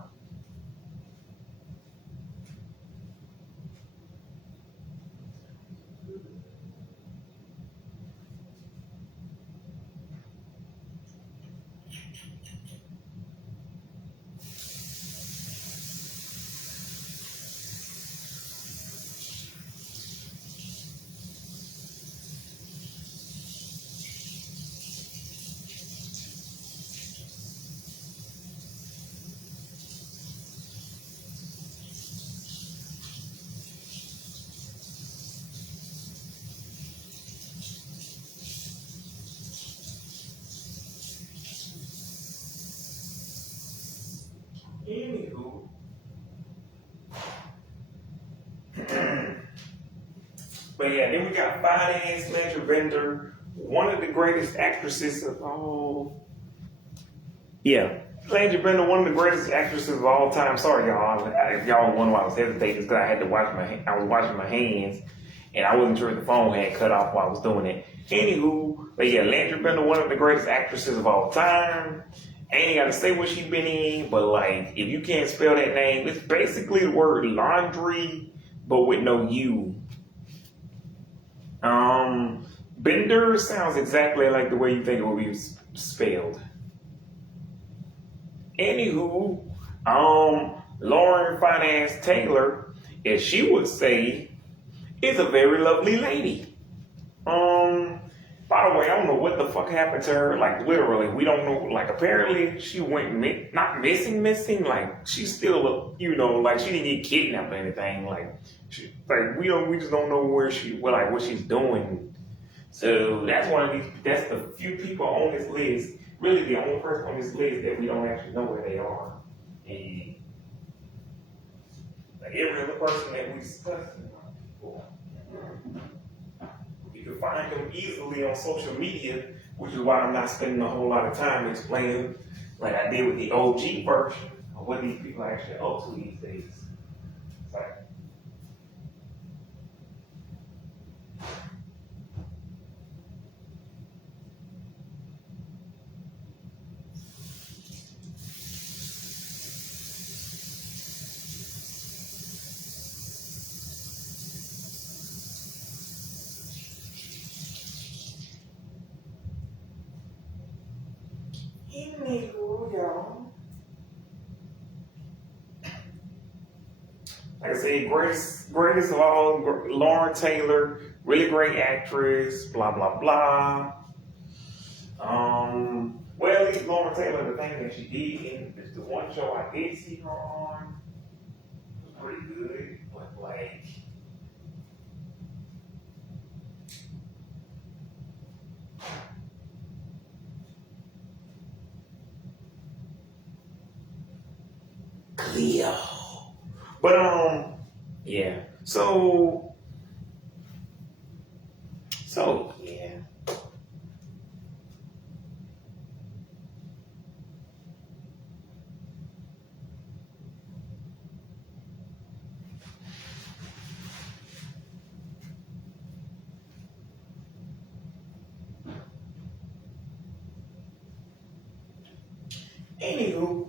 Anywho, but yeah, then we got Finance Ledger Bender, one of the greatest actresses of all. Yeah, Ledger Bender, one of the greatest actresses of all time. Sorry, y'all. If y'all wonder why I was hesitating, it's because I had to watch I was washing my hands, and I wasn't sure if the phone had cut off while I was doing it. Anywho, but yeah, Ledger Bender, one of the greatest actresses of all time. I ain't got to say what she been in, but like, if you can't spell that name, it's basically the word laundry, but with no U. Bender sounds exactly like the way you think it would be spelled. Anywho, Lauren Finance Taylor, as she would say, is a very lovely lady. By the way, I don't know what the fuck happened to her. Like, literally, we don't know. Like, apparently, she went not missing. Like, she's still, like she didn't get kidnapped or anything. Like, we just don't know what she's doing. So that's one of these. That's the few people on this list. Really, the only person on this list that we don't actually know where they are. And like every other person that we discussed, you can find them easily on social media, which is why I'm not spending a whole lot of time explaining, like I did with the OG version, of what these people are actually up to these days. It's like, anywho, y'all. Like I said, greatest of all, Lauren Taylor, really great actress, blah, blah, blah. Well, at least Lauren Taylor, the thing that she did in the one show I did see her on was pretty good, but like, Cleo. But yeah. So yeah. Anywho,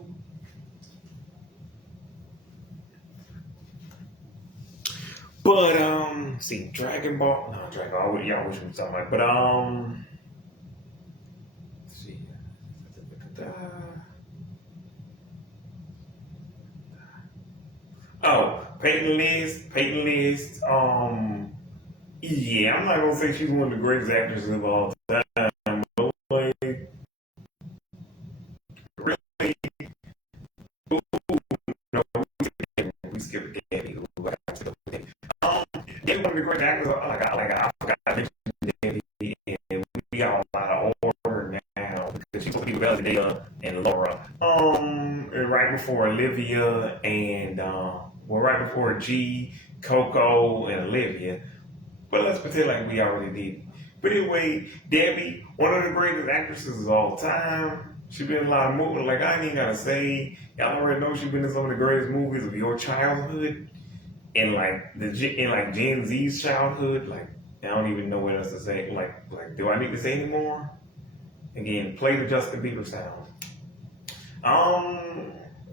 but see, Dragon Ball, no, Dragon Ball. Y'all wish we were talking about, but let's see. Oh, Peyton List. Yeah, I'm not gonna say she's one of the greatest actresses of all time, but like, really, no, we skipped Gabby. Who I got to go with Gabby. Gabby, one of the great actors. I forgot to mention Gabby, and we got a lot of order now because she's supposed to be with Valentina and Laura. And right before Olivia and well, right before G, Coco, and Olivia. But let's pretend like we already did. But anyway, Debbie, one of the greatest actresses of all time. She been in a lot of movies. Like I ain't even gotta say, y'all already know she been in some of the greatest movies of your childhood, and like Gen Z's childhood. Like I don't even know what else to say. Like do I need to say anymore? Again, play the Justin Bieber sound.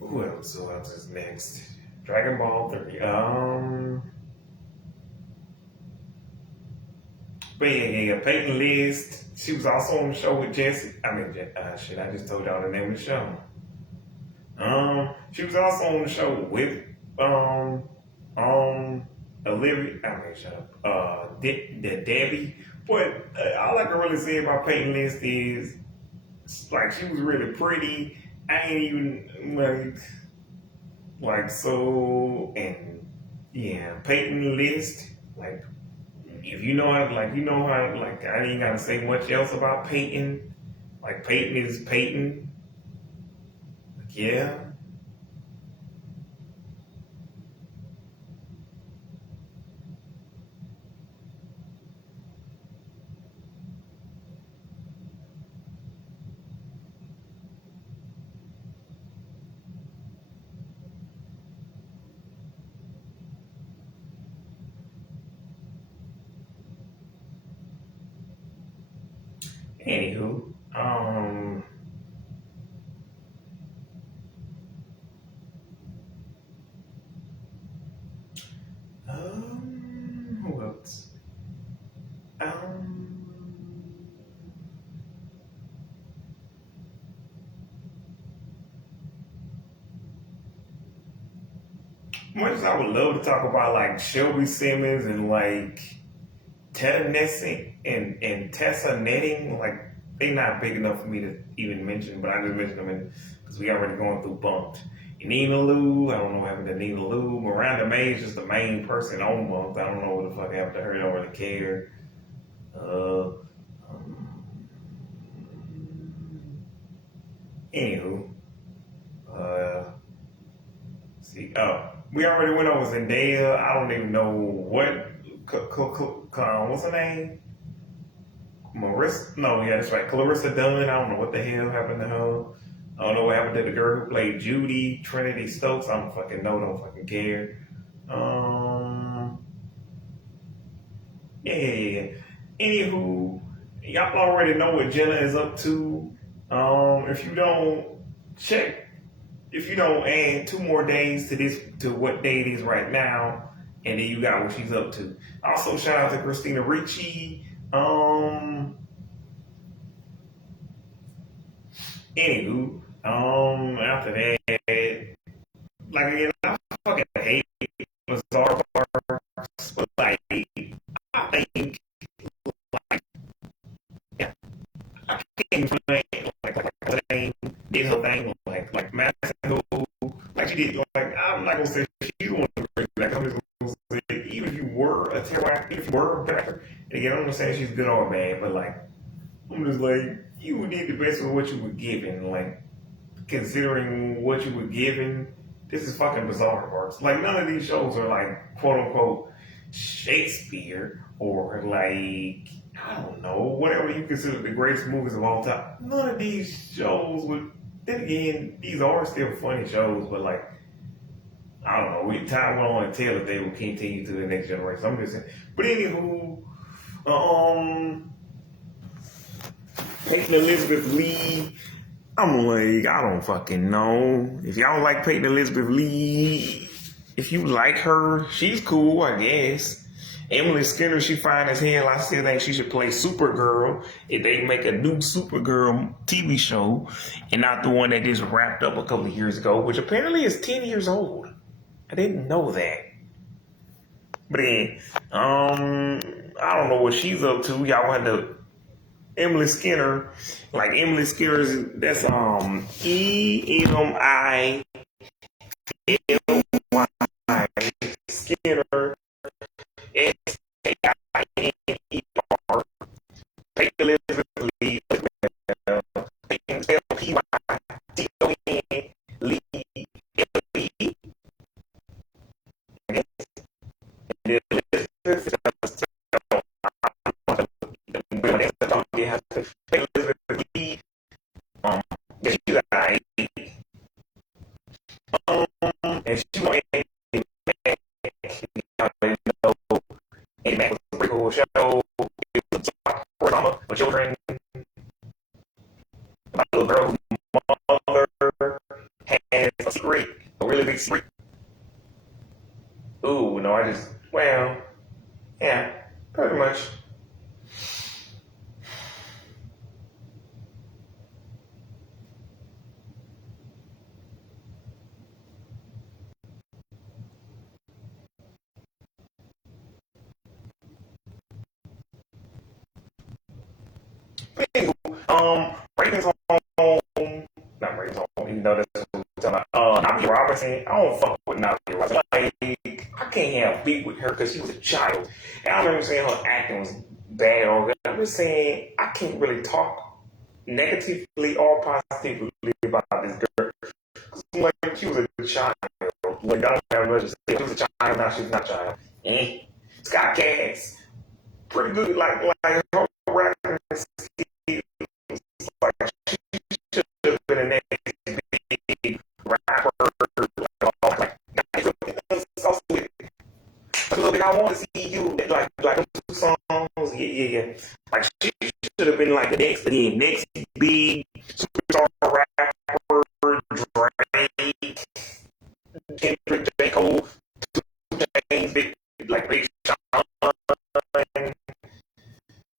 Who else? Who else is next? Dragon Ball 30. But yeah, Peyton List. She was also on the show with Jesse. Shit, I just told y'all the name of the show. She was also on the show with, Olivia. Shut up. Debbie. But all I can really say about Peyton List is, like, she was really pretty. I ain't even, and yeah, Peyton List, like, if you know how, I ain't gotta say much else about Peyton. Like, Peyton is Peyton. Like, yeah. Anywho, who else? Much as I would love to talk about like Shelby Simmons and like Ted Nessing and Tessa Netting, like they not big enough for me to even mention, but I just mentioned them because we already going through Bumped. Nina Lou, I don't know what happened to Nina Lou. Miranda May is just the main person on Bumped. I don't know what the fuck happened to her. I don't really care. Anywho, see, we already went over Zendaya. I don't even know what's her name? Marissa? No, yeah, that's right. Clarissa Dunn. I don't know what the hell happened to her. I don't know what happened to the girl who played Judy, Trinity Stokes. I don't fucking know. Don't fucking care. Yeah. Anywho, y'all already know what Jenna is up to. If you don't add 2 more days to what day it is right now, and then you got what she's up to. Also, shout out to Christina Ricci. Anywho, after that, like again, I fucking hate Bizarre Parks, but like, I think, yeah, I can't even like her name did her thing, like Mexico, like she did, like, I'm not gonna say she's one of the great, like, I'm just gonna say, even if you were a terrible actor, if you were a better actor, again, I'm not saying she's good or bad, but like, I'm just like, you did the best with what you were given. Like, considering what you were given, this is fucking Bizarre Parks. Like, none of these shows are like, quote unquote, Shakespeare or like, I don't know, whatever you consider the greatest movies of all time. None of these shows would, then again, these are still funny shows, but like, I don't know, time will only tell if they will continue to the next generation. I'm just saying. But anywho, Peyton Elizabeth Lee, I'm like, I don't fucking know. If y'all like Peyton Elizabeth Lee, if you like her, she's cool, I guess. Emily Skinner, she fine as hell. I still think she should play Supergirl if they make a new Supergirl TV show and not the one that just wrapped up a couple of years ago, which apparently is 10 years old. I didn't know that. But then, I don't know what she's up to. Y'all want to Emily Skinner, like Emily Skinner's, that's EMILY Skinner SKINER. Peyton Elizabeth Lee, Peyton LPYTON Lee, already know Andy Mac was a pretty cool show. It was for drama for children. About a little girl whose mother has a secret, a really big secret. Ooh, no, yeah, pretty much. Anywho, ratings on, not ratings on, even though that's what we're talking about. Nadia Robinson, I don't fuck with Nadia Robinson. Like, I can't have beef with her because she was a child. And I'm not even saying her acting was bad or good. I'm just saying I can't really talk negatively or positively about this girl. Like, she was a child. Like, I don't have much to say. She was a child, now she's not a child. Scott Cass, pretty good. Like her rapping skills. Like, she should have been a next big rapper. Like, also with a little bit, I want to see you. Like those two songs, yeah. Like, she should have been like the next big superstar rapper, Drake, Kendrick, J. Cole, James, big Sean,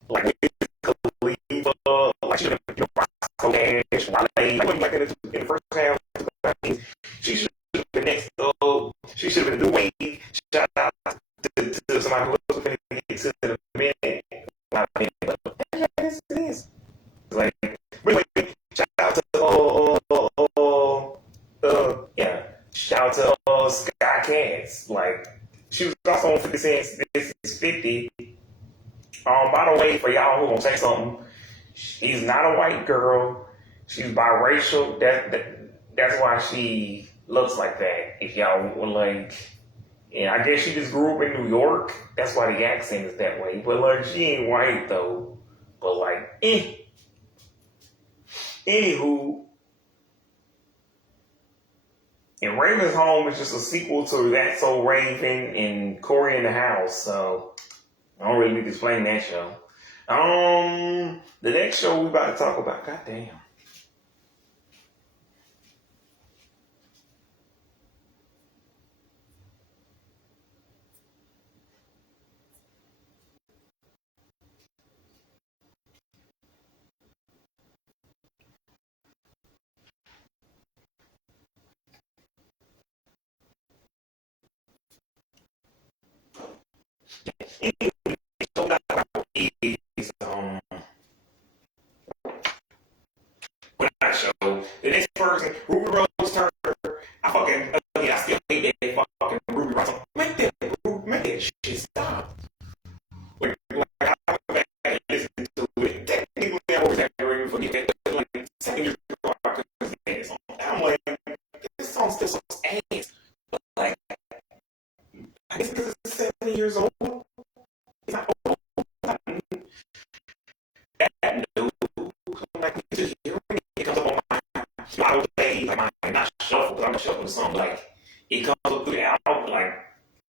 like Wiz Khalifa, like she should have been Roscoe Cash, Wale. I wasn't like that in the first half. She should have been next up. She should have been the new wave. Shout out to somebody who was going to get to the minute. Not a minute, but this is. Like, really, shout out to shout out to Sky Cass. Like, she was also on 50 Cent's This Is 50. By the way, for y'all who gonna say something, she's not a white girl. She's biracial. That's why she looks like that. If y'all were like, yeah, I guess she just grew up in New York. That's why the accent is that way. But like, she ain't white though. But like, Anywho, and Raven's Home is just a sequel to That's So Raven and Corey in the House. So I don't really need to explain that show. The next show we about to talk about, goddamn. When I show the next person, Ruby Rose Turner, I still hate that fucking Ruby Rose. Make that shit stop. Like I went back and listened to it. Technically, I was actually forget that. Like 7 years ago, I could put this on. I'm like, this song still sucks ass. But like, I guess because it's 7 years old. It's not old. That new. I'm like, just hearing it comes up on my play, like my not shuffle, because I'm a shuffle song. Like, it comes up through the album, like,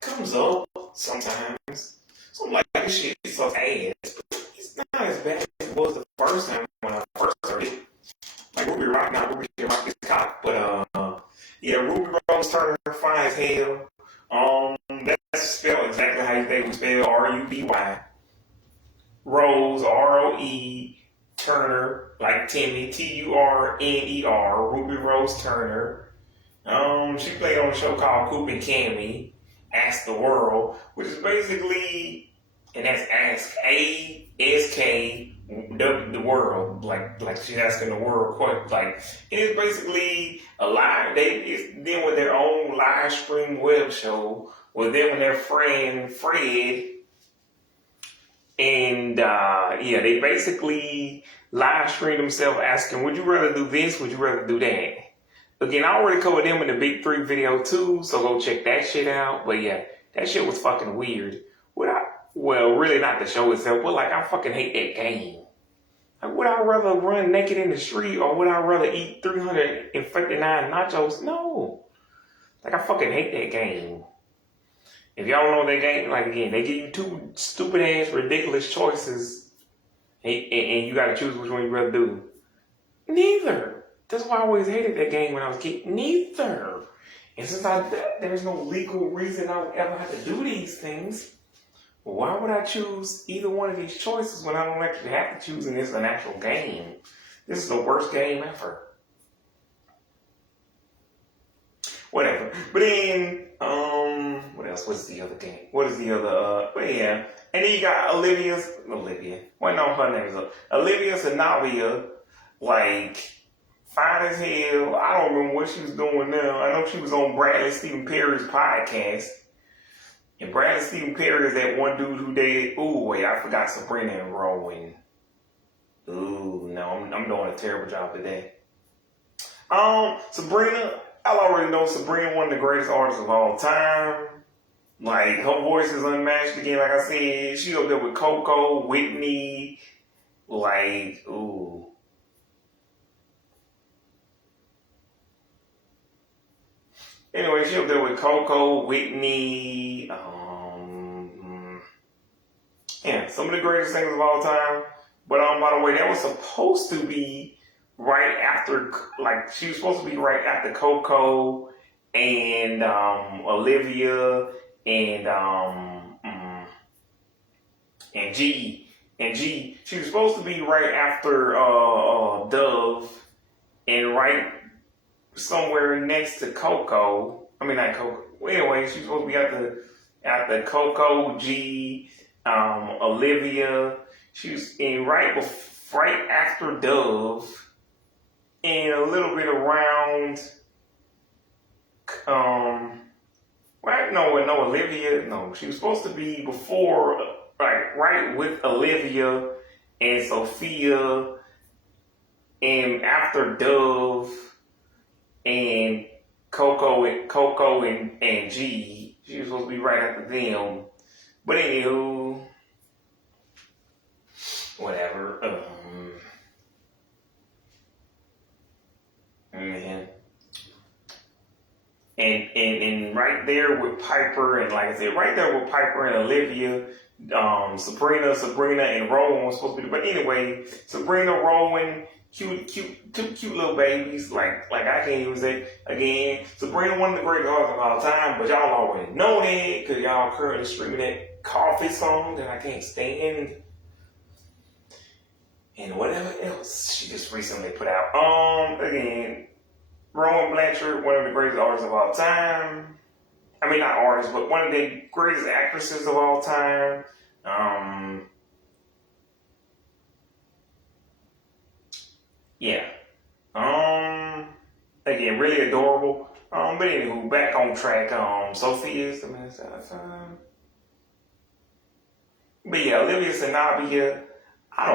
comes up sometimes. So I'm like, this shit sucks ass. But it's not as bad as it was the first time when I first heard it. Like, Ruby Rock is cock. But, yeah, Ruby Rose Turner, fine as hell. That's spelled exactly how they would spell Ruby. Rose, Roe, Turner, like Timmy, Turner, Ruby Rose Turner. She played on a show called Coop and Cammy, Ask the World, which is basically, and that's ASK the world, like she's asking the world what, like, it's basically a live. It's them with their own live stream web show with them and their friend Fred. And they basically live stream themselves asking, would you rather do this? Would you rather do that? Again, I already covered them in the Big 3 video too, so go check that shit out. But yeah, that shit was fucking weird. Well, really not the show itself, but like, I fucking hate that game. Like, would I rather run naked in the street or would I rather eat 359 nachos? No. Like, I fucking hate that game. If y'all don't know that game, like again, they give you two stupid ass, ridiculous choices, and you gotta choose which one you rather do. Neither. That's why I always hated that game when I was a kid. Neither. And since there's no legal reason I would ever have to do these things, why would I choose either one of these choices when I don't actually have to choose and it's an actual game? This is the worst game ever. Whatever. But then, what else? What's the other game? What is the other, but yeah. And then you got Olivia. Well, no, her name is Olivia Zanavia. Like, fine as hell. I don't remember what she was doing now. I know she was on Bradley Stephen Perry's podcast. And Bradley Stephen Perry is that one dude who dated, I forgot Sabrina and Rowan. Ooh, no, I'm doing a terrible job today. Sabrina, I already know Sabrina, one of the greatest artists of all time. Like, her voice is unmatched again. Like I said, she up there with Coco, Whitney. Like, ooh. Anyway, she up there with Coco, Whitney, some of the greatest singers of all time. But by the way, that was supposed to be right after, like, she was supposed to be right after Coco and Olivia and G. And G, she was supposed to be right after Dove and right somewhere next to Coco. I mean, not Coco. Anyway, she's supposed to be after Coco, G, Olivia. She was in right after Dove, and a little bit around. Olivia. No, she was supposed to be before, right with Olivia and Sophia, and after Dove. And Coco and G, she was supposed to be right after them. But anywho, whatever. Man. And right there with Piper, and like I said, right there with Piper and Olivia, Sabrina and Rowan was supposed to be. But anyway, Sabrina, Rowan, two cute little babies. Like I can't even say again. Sabrina, one of the greatest artists of all time, but y'all already know that because y'all currently streaming that Coffee song that I can't stand. And whatever else she just recently put out. Again, Rowan Blanchard, one of the greatest artists of all time. I mean, not artists, but one of the greatest actresses of all time. Yeah. Again, really adorable. But anywho, back on track. Sophia's the minister of time. But yeah, Olivia Zanavia, I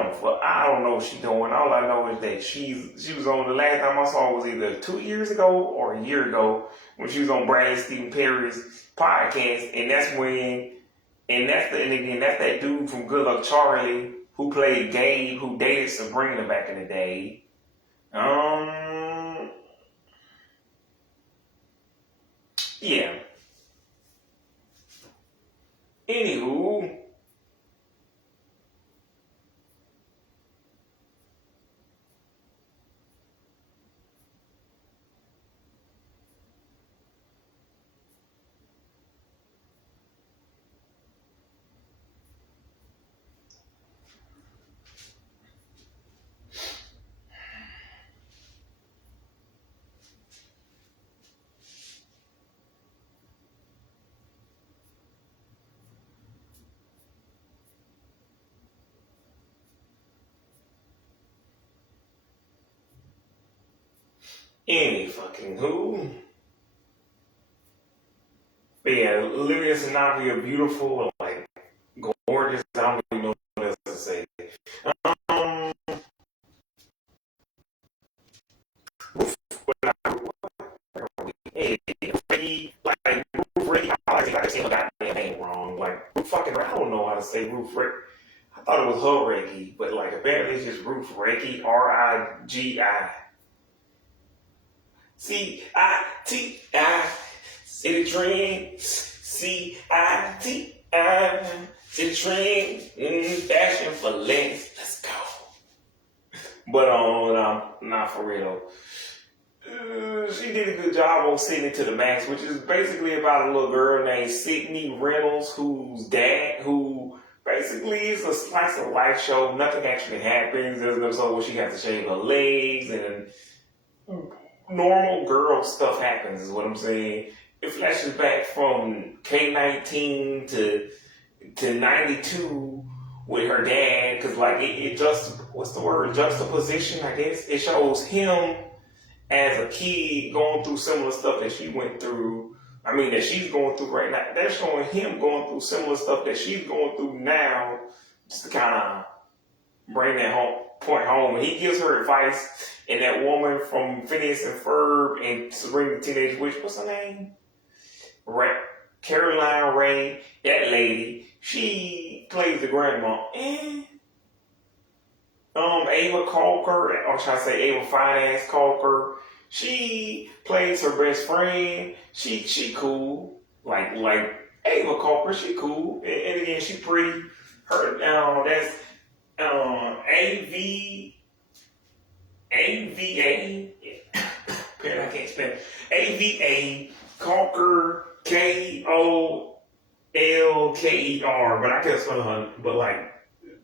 don't know what she's doing. All I know is that she was on, the last time I saw her was either 2 years ago or a year ago when she was on Bradley Stephen Perry's podcast, and that's that dude from Good Luck Charlie who played Gabe, who dated Sabrina back in the day. Yeah. Anywho. Any fucking who. But yeah, Olivia Zanavia, beautiful, like gorgeous. I don't really know what else to say. Ruth Reggie, I say her goddamn name wrong. Like Ruth fucking, I don't know how to say Ruth Reggie. I thought it was her Reggie, but like apparently it's just Ruth Reggie, R-I-G-I. C-I-T-I, city dreams, C-I-T-I, to train in fashion for less. Let's go. But no, not for real. She did a good job on Sydney to the Max, which is basically about a little girl named Sydney Reynolds, whose dad, who basically is a slice of life show. Nothing actually happens. There's an episode where she has to shave her legs, and normal girl stuff happens, is what I'm saying. It flashes back from K-19 to 92 with her dad, because like it just, what's the word, juxtaposition, I guess. It shows him as a kid going through similar stuff that she went through. I mean, that she's going through right now. They're showing him going through similar stuff that she's going through now, just to kind of bring that point home. And he gives her advice. And that woman from Phineas and Ferb and Sabrina the Teenage Witch, what's her name? Caroline Ray, that lady, she plays the grandma. Ava Calker, or should I say Ava Finance Calker, she plays her best friend. She cool. Like Ava Calker, she cool. And again, she pretty. Her that's AVA. Apparently I can't spell it. AVA Calker, Kolker, but I can't spell her. But like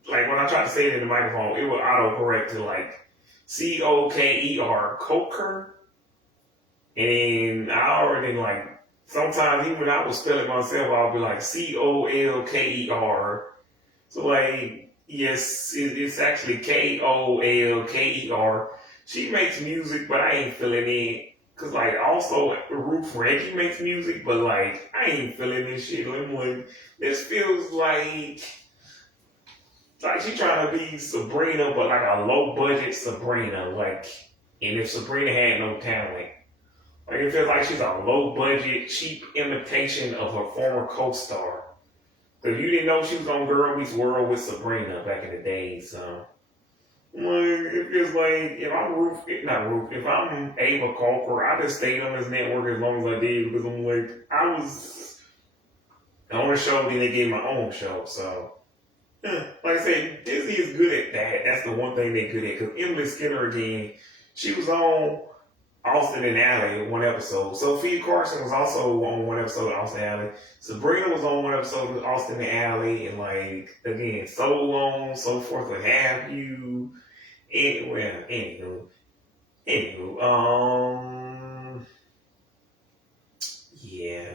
when I try to say it in the microphone, it will autocorrect to like Coker, Coker. And I already like, sometimes even when I was spelling myself, I'll be like Colker. So like, yes, it's actually Kolker. She makes music, but I ain't feeling it. Cause like also Ruth Reggie makes music, but like I ain't feeling this shit. I'm like, this feels like she trying to be Sabrina, but like a low budget Sabrina. Like, and if Sabrina had no talent, like it feels like she's a low budget, cheap imitation of her former co-star. Cause you didn't know she was on Girl Meets World with Sabrina back in the day, so. Like, it feels like if I'm Ava Calker, I just stayed on this network as long as I did, because I'm like, I was on a show, then they gave my own show, so. Like I said, Disney is good at that. That's the one thing they're good at, because Emily Skinner, again, she was on Austin and Ally one episode. Sophia Carson was also on one episode of Austin and Ally. Sabrina was on one episode of Austin and Ally, and like, again, So Long, So Forth What Have You. Anywho, yeah.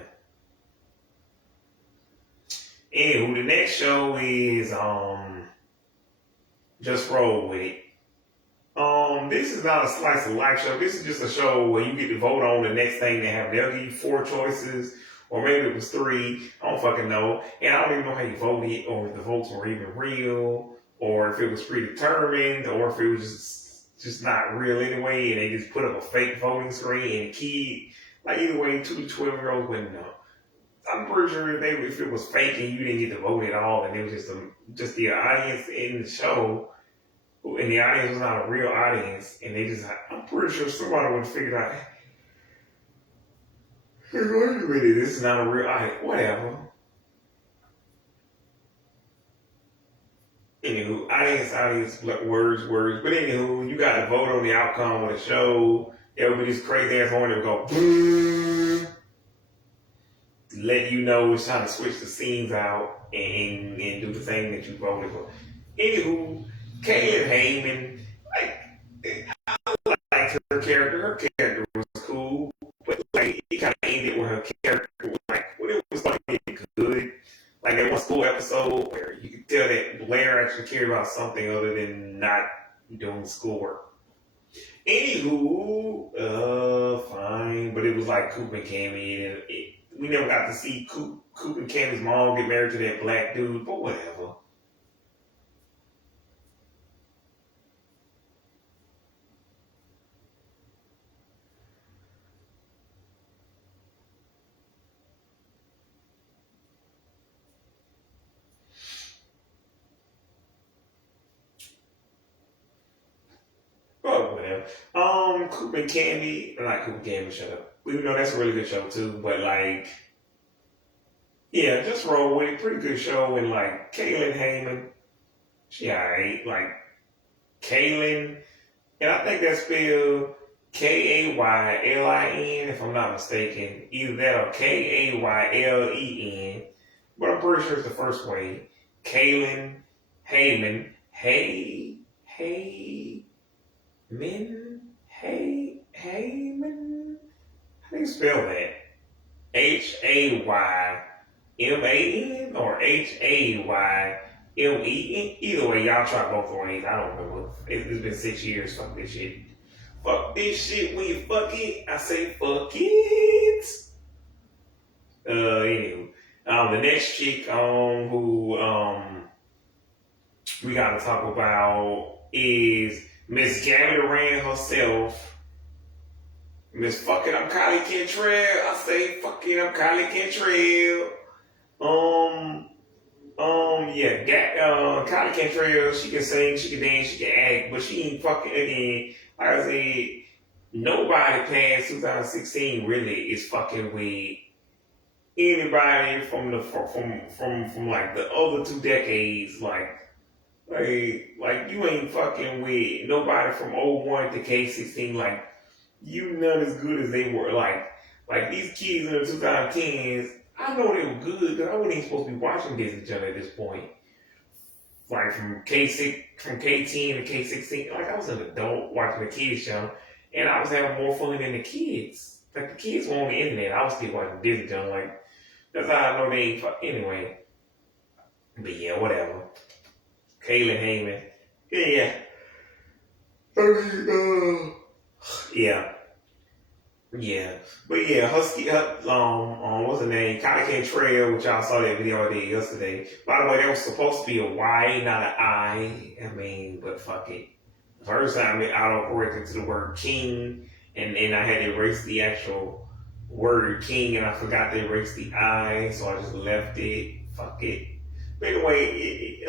Anywho, the next show is, Just Roll With It. This is not a slice of life show. This is just a show where you get to vote on the next thing they have. They'll give you 4 choices, or maybe it was 3. I don't fucking know. And I don't even know how you voted, or if the votes were even real, or if it was predetermined, or if it was just not real anyway, and they just put up a fake voting screen, and key, like either way, 2 to 12-year-olds wouldn't know. I'm pretty sure if it was fake and you didn't get to vote at all, and it was just the audience in the show, and the audience was not a real audience, and I'm pretty sure somebody would have figured out, hey, wait a minute, this is not a real audience, whatever. Anywho, audience, words. But anywho, you got to vote on the outcome of the show. There would be this crazy ass horn that would go boom, let you know it's trying to switch the scenes out and do the thing that you voted for. Anywho, Caleb Heyman, I like her character. Her character was cool, but like it kind of ended with her character like when it was like good. Like that one school episode where you could tell that Blair actually cared about something other than not doing schoolwork. Anywho, fine, but it was like Coop and Cammy, and we never got to see Coop and Cammy's mom get married to that black dude, but whatever. Oh, whatever. Coop and Candy, not Coop and Candy, shut up. Even though that's a really good show too, but like, Yeah, just roll with it. Pretty good show. And like Kaylin Heyman, she alright. Like Kaylin, and I think that's spelled Kaylin, if I'm not mistaken. Either that or Kaylen. But I'm pretty sure it's the first way. Kaylin Heyman. Heyman. How do you spell that? Hayman or Haymen? Either way, y'all try both ways. I don't remember. It's been 6 years. Fuck this shit. Fuck this shit. When you fuck it, I say fuck it. Anywho, the next chick who we gotta talk about is Miss Gabby Duran herself. Miss fucking I'm Kylie Cantrell. I say fucking I'm Kylie Cantrell. Kylie Cantrell, she can sing, she can dance, she can act, but she ain't fucking again. Like I said, nobody past 2016 really is fucking with anybody from like the other 2 decades. Like you ain't fucking with nobody from '01 to K16. Like you none as good as they were. Like these kids in the 2010s. I know they were good because I wasn't even supposed to be watching Disney Channel at this point. Like from K10 to K16, like I was an adult watching the kids channel, and I was having more fun than the kids. Like the kids were on the internet, I was still watching Disney Channel. Like that's how I know they ain't anyway. But yeah, whatever. Kaylin Heyman, yeah. Yeah, but yeah, what's her name? Kylie Cantrell, which y'all saw that video I did yesterday. By the way, that was supposed to be a Y, not an I. I mean, but fuck it. First time it auto-corrected to the word king, and then I had to erase the actual word king, and I forgot to erase the I, so I just left it. Fuck it. But anyway,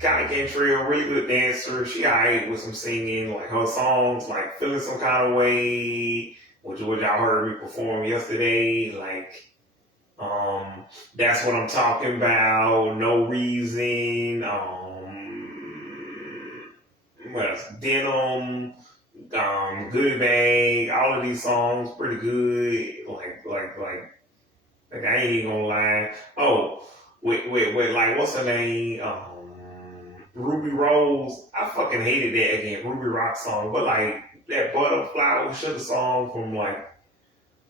Kylie Cantrell, really good dancer. She alright with some singing, like her songs, like Feeling Some Kind of Way, which y'all heard me perform yesterday. Like, That's What I'm Talking About, No Reason, what else? Denim, Goodie Bag, all of these songs pretty good. Like I ain't even gonna lie. Oh, with like what's her name? Ruby Rose. I fucking hated that again, Ruby Rock song. But like that Butterfly Sugar song from like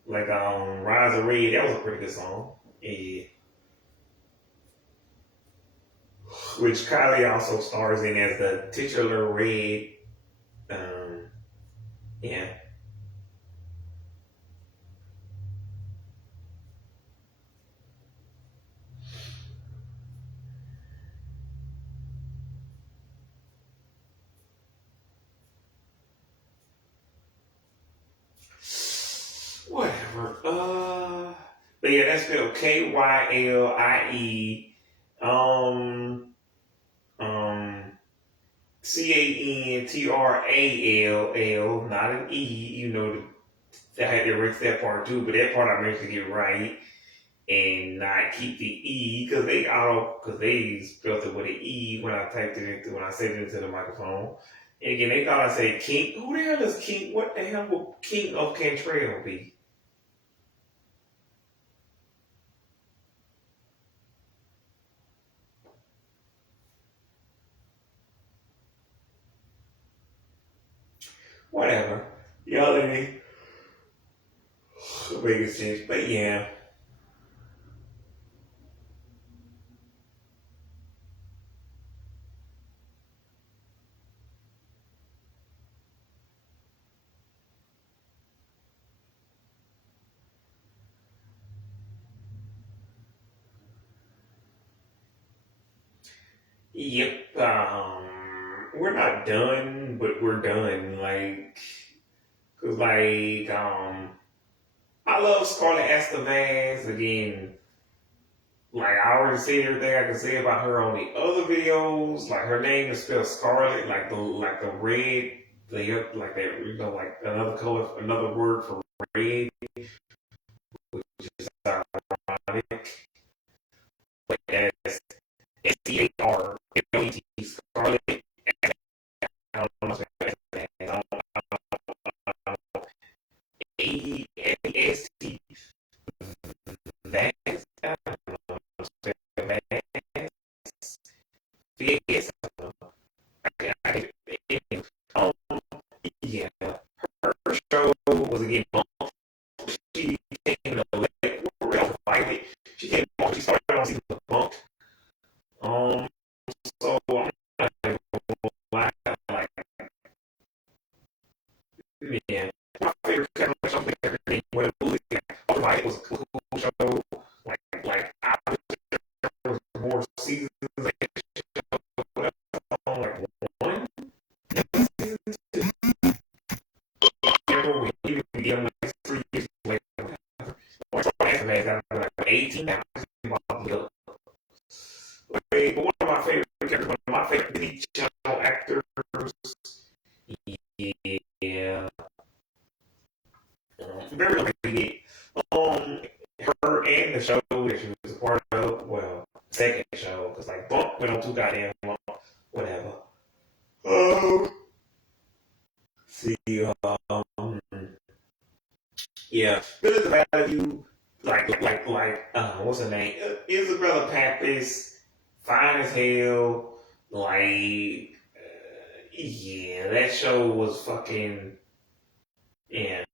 Rise of Red, that was a pretty good song. Yeah. Which Kylie also stars in as the titular Red. Yeah. Whatever. But yeah, that's spelled Kyle Cantral, not an E. You know, I had to erase that part too, but that part I managed to get right and not keep the E because they spelled it with an E when I typed it into when I saved it into the microphone. And again, they thought I said King. Who the hell is King? What the hell would King of Cantrell be? Whatever. Y'all let me make it sense. But yeah. Yep. We're not done, but we're done. Cause I love Scarlett Estevez. Again, like I already said everything I can say about her on the other videos. Like her name is spelled Scarlet, like the red, like that, like another color, another word for red, which is ironic. Wait, that's SCARLET, Scarlet. I don't know what's that. AST. That's, I don't know what's that. Yes. Um, yeah. Her show was again bumped. She came in a late, fight. She came on. She started on season of bump. So I'm not gonna lie, like, yeah. My favorite kind of show, everything when it was like, it was a cool show. Like I was more seasons. Like one. We even get them like 3 years later. Or like 18 now. But one of my favorite characters, one of my favorite TV channel actors, yeah, very related. Her and the show that she was a part of, well, second show, because like Bump went on too goddamn long, whatever. See, yeah, good as bad of you, what's her name? Isabella Pappas, fine as hell, yeah, that show was fucking, yeah.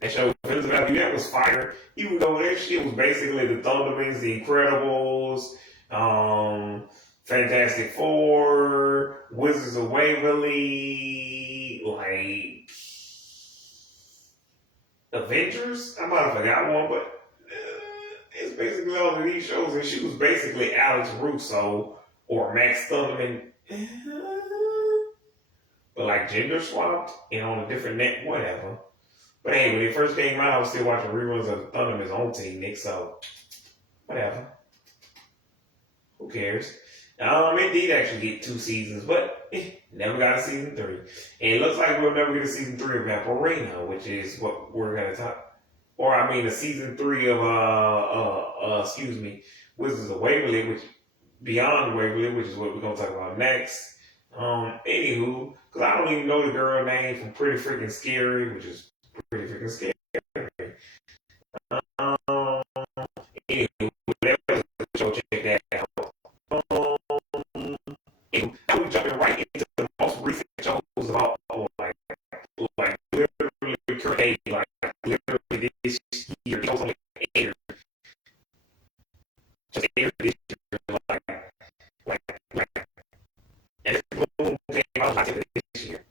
That show, that was fire. Even though that shit was basically the Thundermans, the Incredibles, Fantastic Four, Wizards of Waverly, like Avengers. I might have forgot one, but it's basically all of these shows, and she was basically Alex Russo or Max Thunderman, but like gender swapped and on a different net, whatever. But hey, when it first came out, I was still watching reruns of Thunderman's own team, Nick, so whatever. Who cares? It did actually get 2 seasons, but never got a season 3. And it looks like we'll never get a season 3 of Vampirina, which is what we're gonna talk. Or I mean, a season 3 of Wizards of Waverly, which Beyond Waverly, which is what we're gonna talk about next. Anywho, because I don't even know the girl name from Pretty Freaking Scary, which is pretty freaking scary. Anywho, whatever show, check that out. And now we jumping right into the most recent shows about like literally current, like literally this year. Shows only aired, just aired this year, and this boom came out like this year.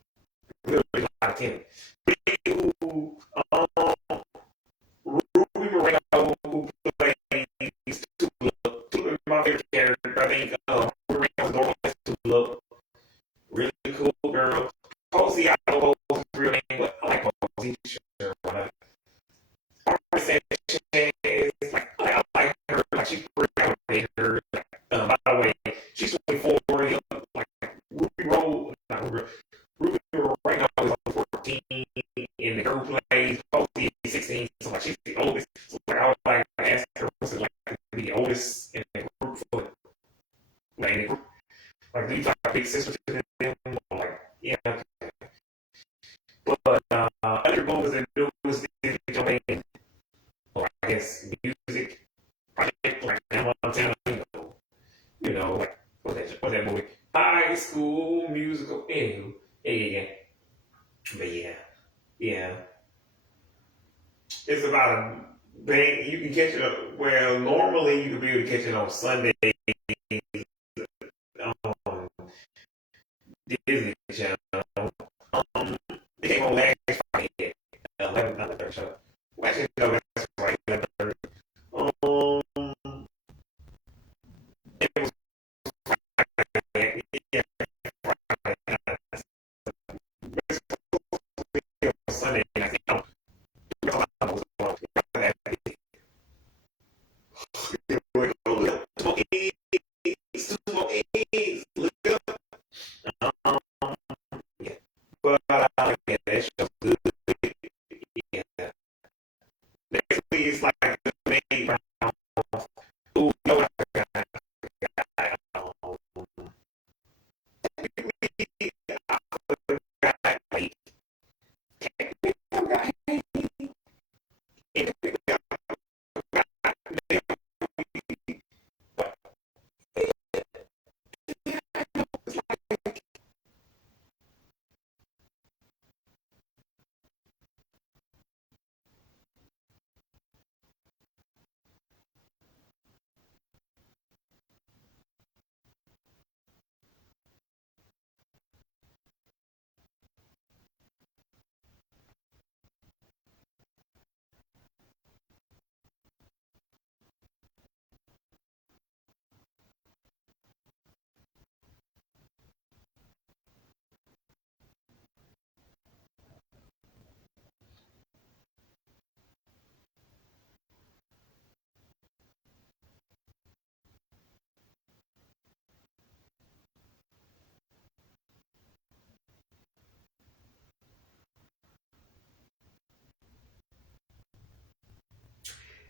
Literally like 10. Ruby Moreno, who plays Tula, my favorite character. I think Ruby Moreno's normal as Tula. Really cool girl. Posey, I don't know Posey's real name, but I like Posey. Sure, why not? I like her. Like she's pretty outdated. By the way, she's 24. Like Ruby Moreno is 14, and the girl who plays Posey is 16. So like she's the oldest. So like I was like ask her to like be the oldest in the group for like do you like big sister to them? Like yeah. But other goals and newest digital band, or I guess music project like Hannah Montana, you know, like what's that movie? High School Musical. Anywho, yeah. But yeah. It's about a band. You can catch it. Well, normally you could be able to catch it on Sunday on Disney Channel. It came on last Friday, 11, not the third show. Well, actually, no, that's right, 11:30. It was Friday, yeah, Friday. Sunday, I think. But yeah, that show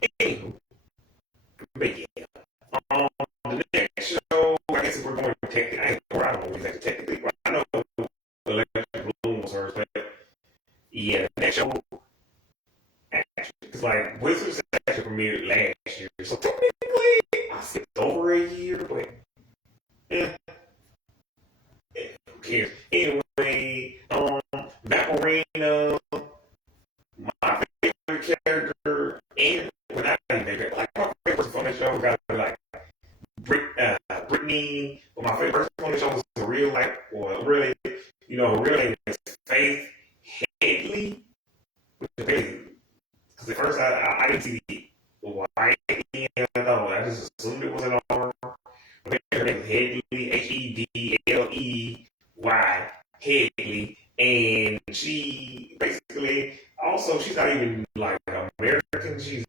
Anywho, but yeah. The next show, I guess if we're going technically, I don't know exactly technically, but I know Electric Bloom was hers, but yeah, the next show, actually, because like Wizards actually premiered last year, so technically I skipped over a year, but eh, who cares? Anyway, Macarena, my favorite character, and when I think like my favorite person from the show got to be like Brittany, but my favorite person on the show was the real life, or really, her real name is Faith Headley, which is crazy. Because at first I didn't see the Y at the end, I just assumed it was an R. But her name is Headley, Hedley, Headley, and she basically also she's not even like American, she's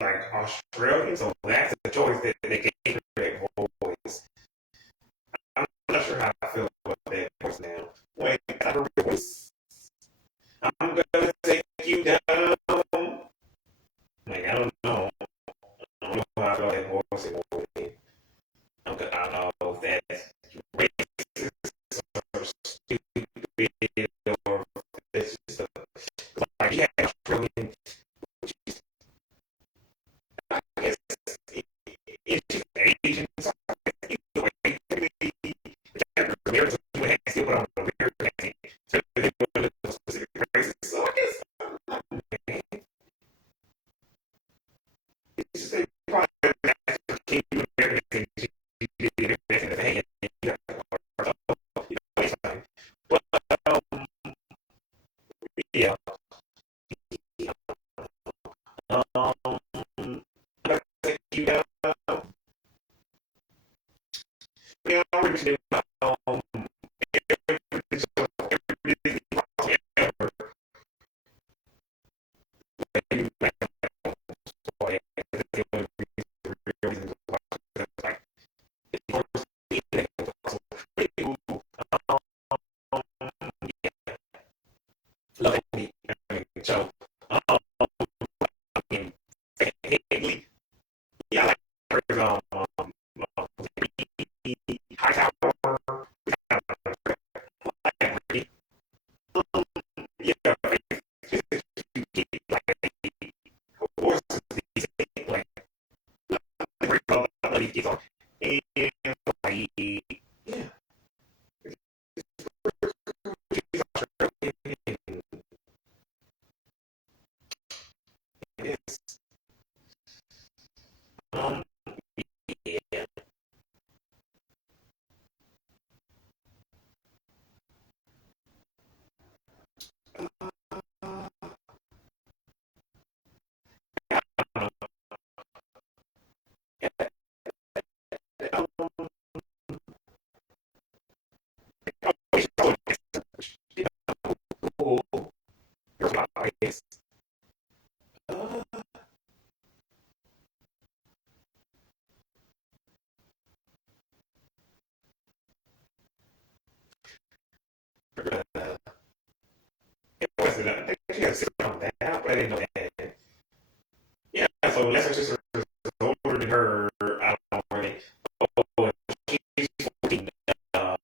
like Australian, so that's the choice that they gave her that voice. I'm not sure how I feel about that voice now. Wait, I don't know voice. I'm gonna take you down. Like I don't know. I don't know how I feel that voice anymore. I don't know if that's racist or stupid or it's just like yeah, Australian. I guess it's just Asian. So either way, American would have to put on a weird accent. So they put a specific races. So I guess it's just they probably keep American. She did it in the hand. It's fine. But yeah. You know, yeah, I already love me. So, yeah, like high tower, yeah, like horses, like and like yeah, it's yeah. I think she had 6 on that, but I didn't know that. Yeah, so Lester's sister is older than her. I don't know really. Oh, she's 14. Uh,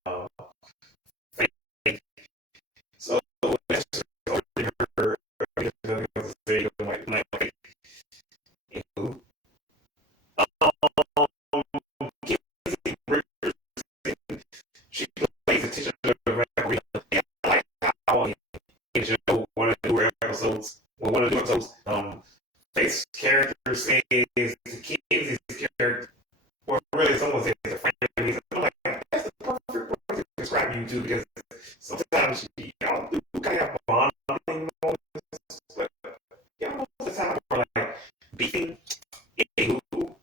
so Lester's older than her. Like, she plays attention to the referee. Yeah, like how show one of the newer episodes, well, one of the new episodes, Faith's character says Kenzie's character, or really someone says a friend of his. I'm like, that's the perfect person to describe you to because sometimes y'all do kind of have bonding moments, but y'all most of the time are like beefing, anywho,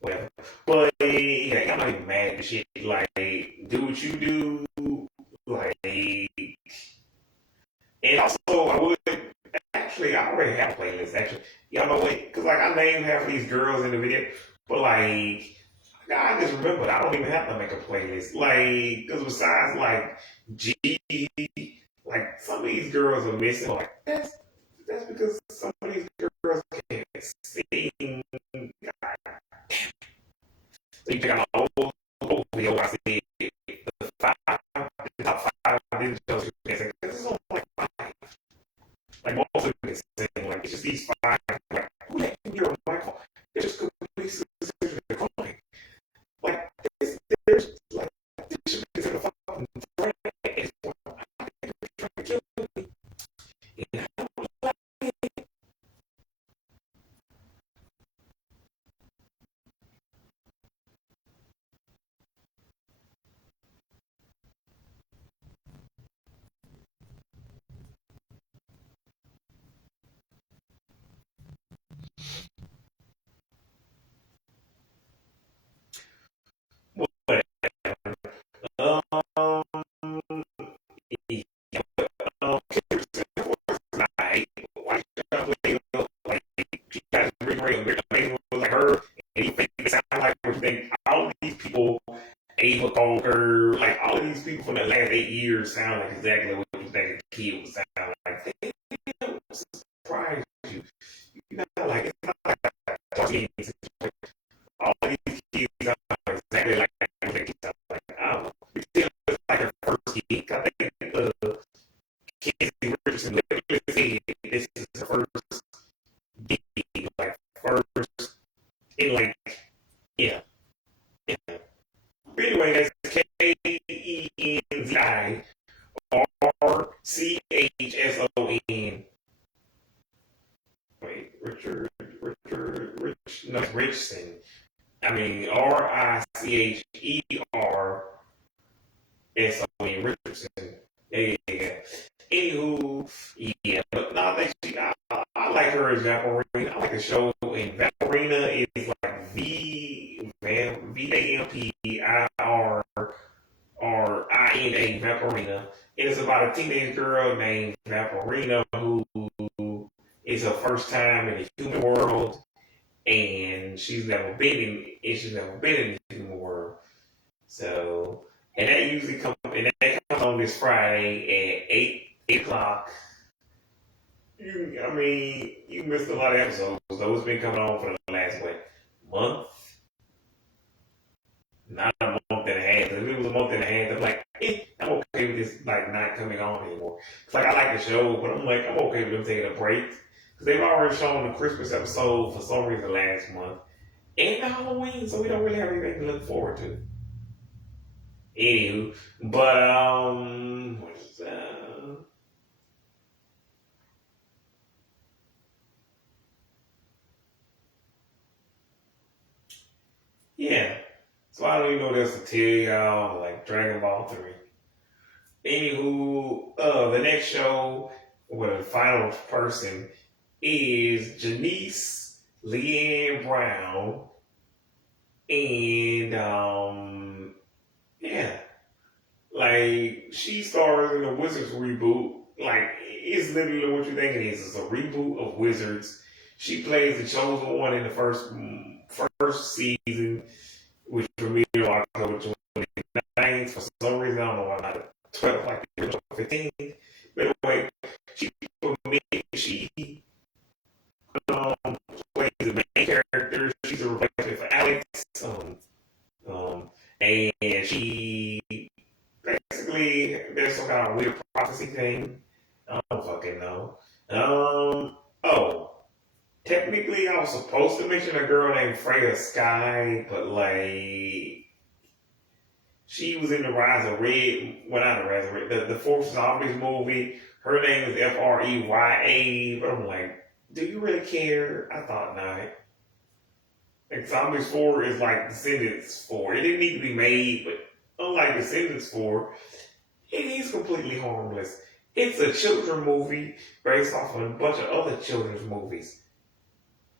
whatever. But yeah, I'm not even mad at the shit. Like, do what you do, like. And also, I would actually, I already have a playlist. Actually, y'all know what? Because like I named half of these girls in the video, but like I just remembered I don't even have to make a playlist. Like, because besides like G, like some of these girls are missing. Like that's because some of these girls girls can't sing. So you check out my old video, I said the top five Disney shows you can sing. This is only like five. Like most of them can sing. Like it's just these five. Like who the heck can hear a microphone? It's just completely decline. Like there's like this should be considered a fucking threat. It's trying to kill me. And I don't like it. Um, yeah, like, like, she got really great, was like her, and he made it sound like everything. All these people, Ava Coker, like all of these people from the last 8 years sound like exactly what you think a kid would sound like. Damn, surprise you. You know, like it's not like all of these kids sound exactly like what they sound like. I don't know. It's like her first gig. I think Casey Richardson literally said this is her first gig, like first in like yeah. But anyway, that's KENZI RCHSON. Wait, Richardson. I mean RICHERSON Richardson. Yeah. Anywho, yeah, but no, I like her as Vampirina. I like the show, and Vampirina is like VAMPIRINA, Vampirina. And it's about a teenage girl named Vampirina who is her first time in the human world, and she's never been in the human world. So, and that usually comes on this Friday at 8 o'clock. You missed a lot of episodes. Though it's been coming on for the last month, not a month and a half. If it was a month and a half, I'm like, I'm okay with this like not coming on anymore. It's like I like the show, but I'm like I'm okay with them taking a break because they've already shown the Christmas episode for some reason last month and the Halloween, so we don't really have anything to look forward to. Anywho, but what's yeah. So I don't even know what else to tell y'all, like Dragon Ball 3. Anywho, the next show, or the final person, is Janice Leanne Brown. And, yeah. Like, she stars in the Wizards reboot. Like, it's literally what you think it is. It's a reboot of Wizards. She plays the chosen one in the first season, which premiered on October 29th. For some reason, I don't know why not 12, like the original 15. But anyway, she plays the main character. She's a replacement for Alex. And she basically, there's some kind of weird prophecy thing. I don't fucking know. Technically, I was supposed to mention a girl named Freya Sky, but like, she was in the Rise of Red. Well, not the Rise of Red. The fourth Zombies movie. Her name is Freya, but I'm like, do you really care? I thought not. Like Zombies 4 is like Descendants 4. It didn't need to be made, but unlike Descendants 4, it is completely harmless. It's a children's movie based off of a bunch of other children's movies.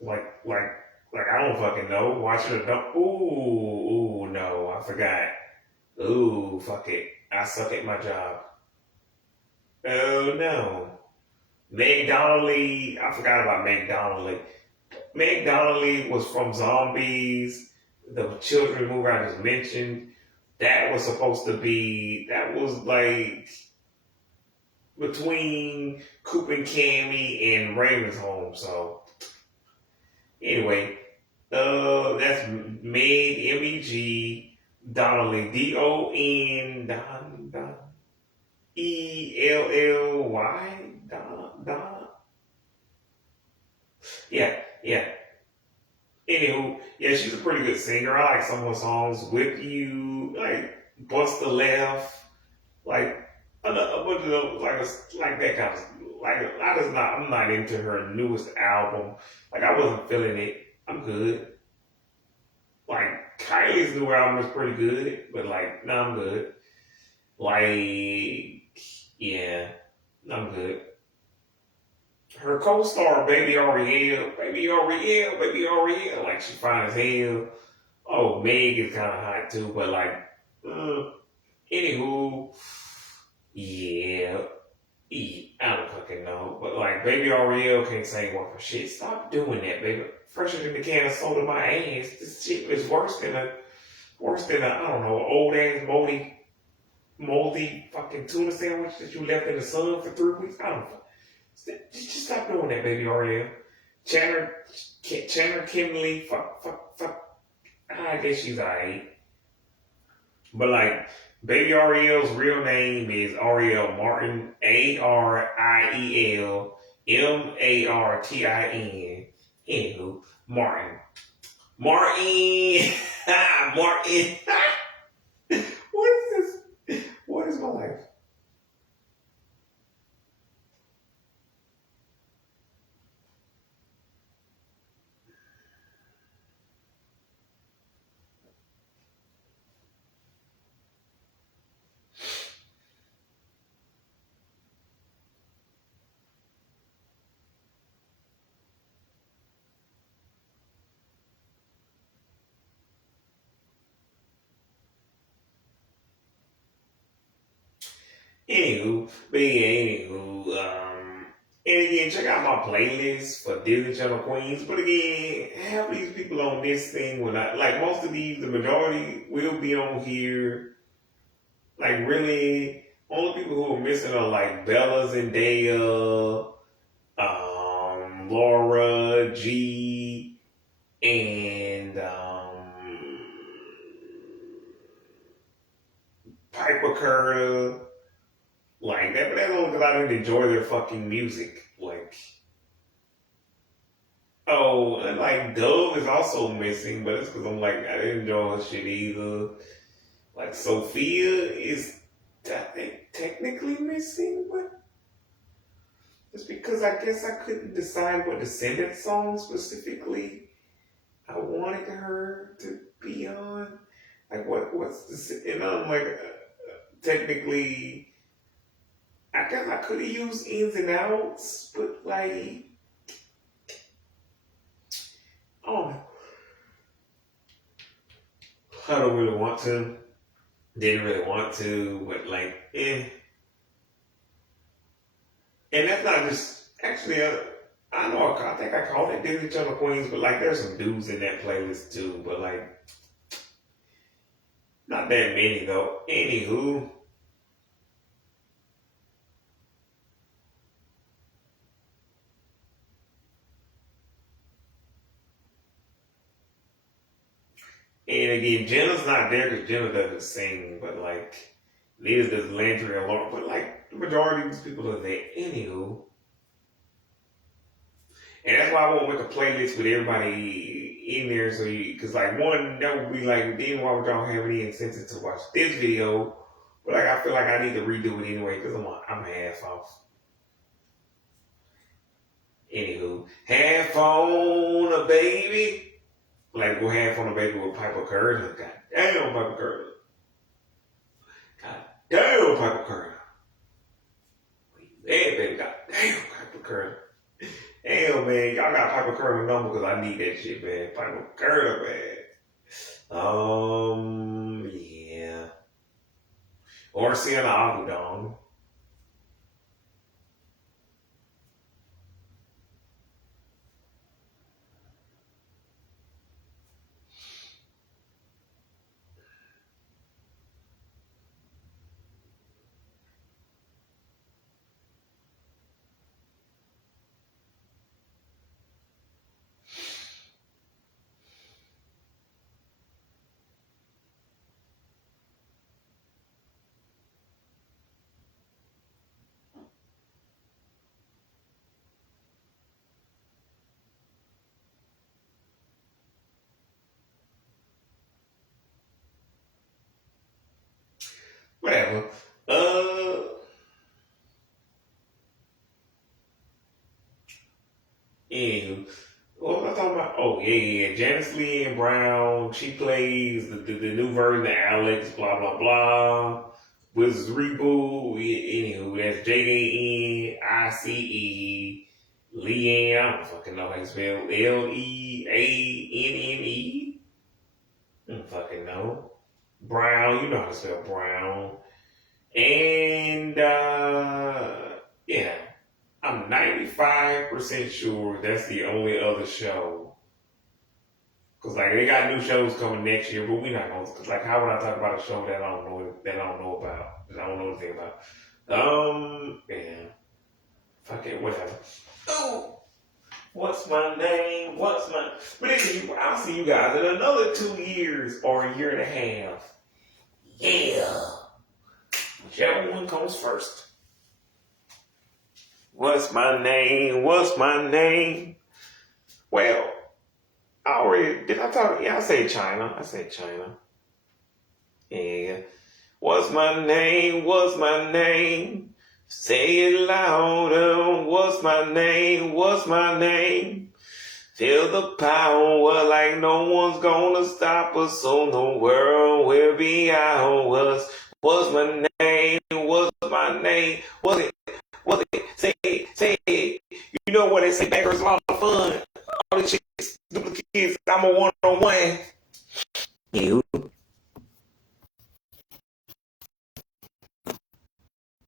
Like I don't fucking know. Watching a dump. Ooh, no, I forgot. Ooh, fuck it. I suck at my job. Oh no. Meg Donnelly. I forgot about Meg Donnelly. Meg Donnelly was from Zombies, the children's movie I just mentioned. That was supposed to be. That was like between Coop and Cammy and Raven's Home. So Anyway, that's Meg, M-E-G, Donnelly, D-O-N, Don, E-L-L-Y, Donna. Yeah. Anywho, yeah, she's a pretty good singer. I like some of her songs. With You, like Bust the Left, like a bunch of those, like that kind of, like I'm not into her newest album. Like I wasn't feeling it. I'm good. Like Kylie's new album is pretty good, but like, no, I'm good. Like, yeah, I'm good. Her co-star, Baby Ariel, like she fine as hell. Oh, Meg is kind of hot too, but like, anywho, yeah, I don't fucking know. But like, Baby Ariel can't sing worth a shit. Stop doing that, baby. Fresher than the can of soda my ass. This shit is worse than a, I don't know, old ass moldy fucking tuna sandwich that you left in the sun for 3 weeks. I don't know. Just stop doing that, Baby Ariel. Chandler Kimberly, fuck. I guess she's alright. But like, Baby Ariel's real name is Ariel Martin, Ariel Martin. Anywho, Martin. Martin. What is this? What is my life? Anywho, and again, check out my playlist for Disney Channel Queens. But again, half of these people on this thing will not, like most of these, the majority will be on here. Like really, only people who are missing are like Bella Zendaya, Laura G, and Piper Curda. Like that, but that's only because I didn't enjoy their fucking music. Like, oh, and like Dove is also missing, but it's because I'm like I didn't enjoy her shit either. Like Sophia is, I think, technically missing, but it's because I guess I couldn't decide what Descendant song specifically I wanted her to be on. Like what's the, and I'm like technically. I guess I could have used ins and outs, but like, I don't know. I don't really want to. Didn't really want to, but like, eh. And that's not just, actually, I know, I think I called it Disney Channel Queens, but like, there's some dudes in that playlist too, but like, not that many though. Anywho. And again, Jenna's not there because Jenna doesn't sing, but like, neither does Landry or Lauren, but like, the majority of these people are there. Anywho. And that's why I won't make a playlist with everybody in there, so you, cause like one, that would be like, then why would y'all have any incentive to watch this video? But like, I feel like I need to redo it anyway, cause I'm half off. Anywho, half on a baby. Like, go half on a baby with Piper Curda. God damn, Piper Curda. God damn, Piper Curda. Hey, baby, god damn, Piper Curda. Damn, man, y'all got Piper Curda number because I need that shit, man. Piper Curda, man. Yeah. Or Sienna Agudong. whatever. Anywho, what was I talking about? Oh, yeah. Janice Lynn Brown, she plays the new version of Alex, blah, blah, blah. Wizards Reboot. Anywho, that's Janice Leanne. I don't fucking know how to spell Leanne. I don't fucking know. Brown, you know how to spell Brown. And, yeah. I'm 95% sure that's the only other show. Cause like they got new shows coming next year, but we not gonna. Cause like how would I talk about a show that I don't know about? That I don't know anything about. Yeah. Fuck it, whatever. Oh, what's my name? But anyway, I'll see you guys in another 2 years or a year and a half. Yeah. Whichever one comes first. What's my name? Well, did I talk? Yeah, I say China. Yeah. What's my name? Say it louder. What's my name? Feel the power like no one's gonna stop us, so the world will be ours. What's my name? What's it? Say it. You know what they say, back there's a lot of fun. All the chicks, stupid kids, I'm a one-on-one. You.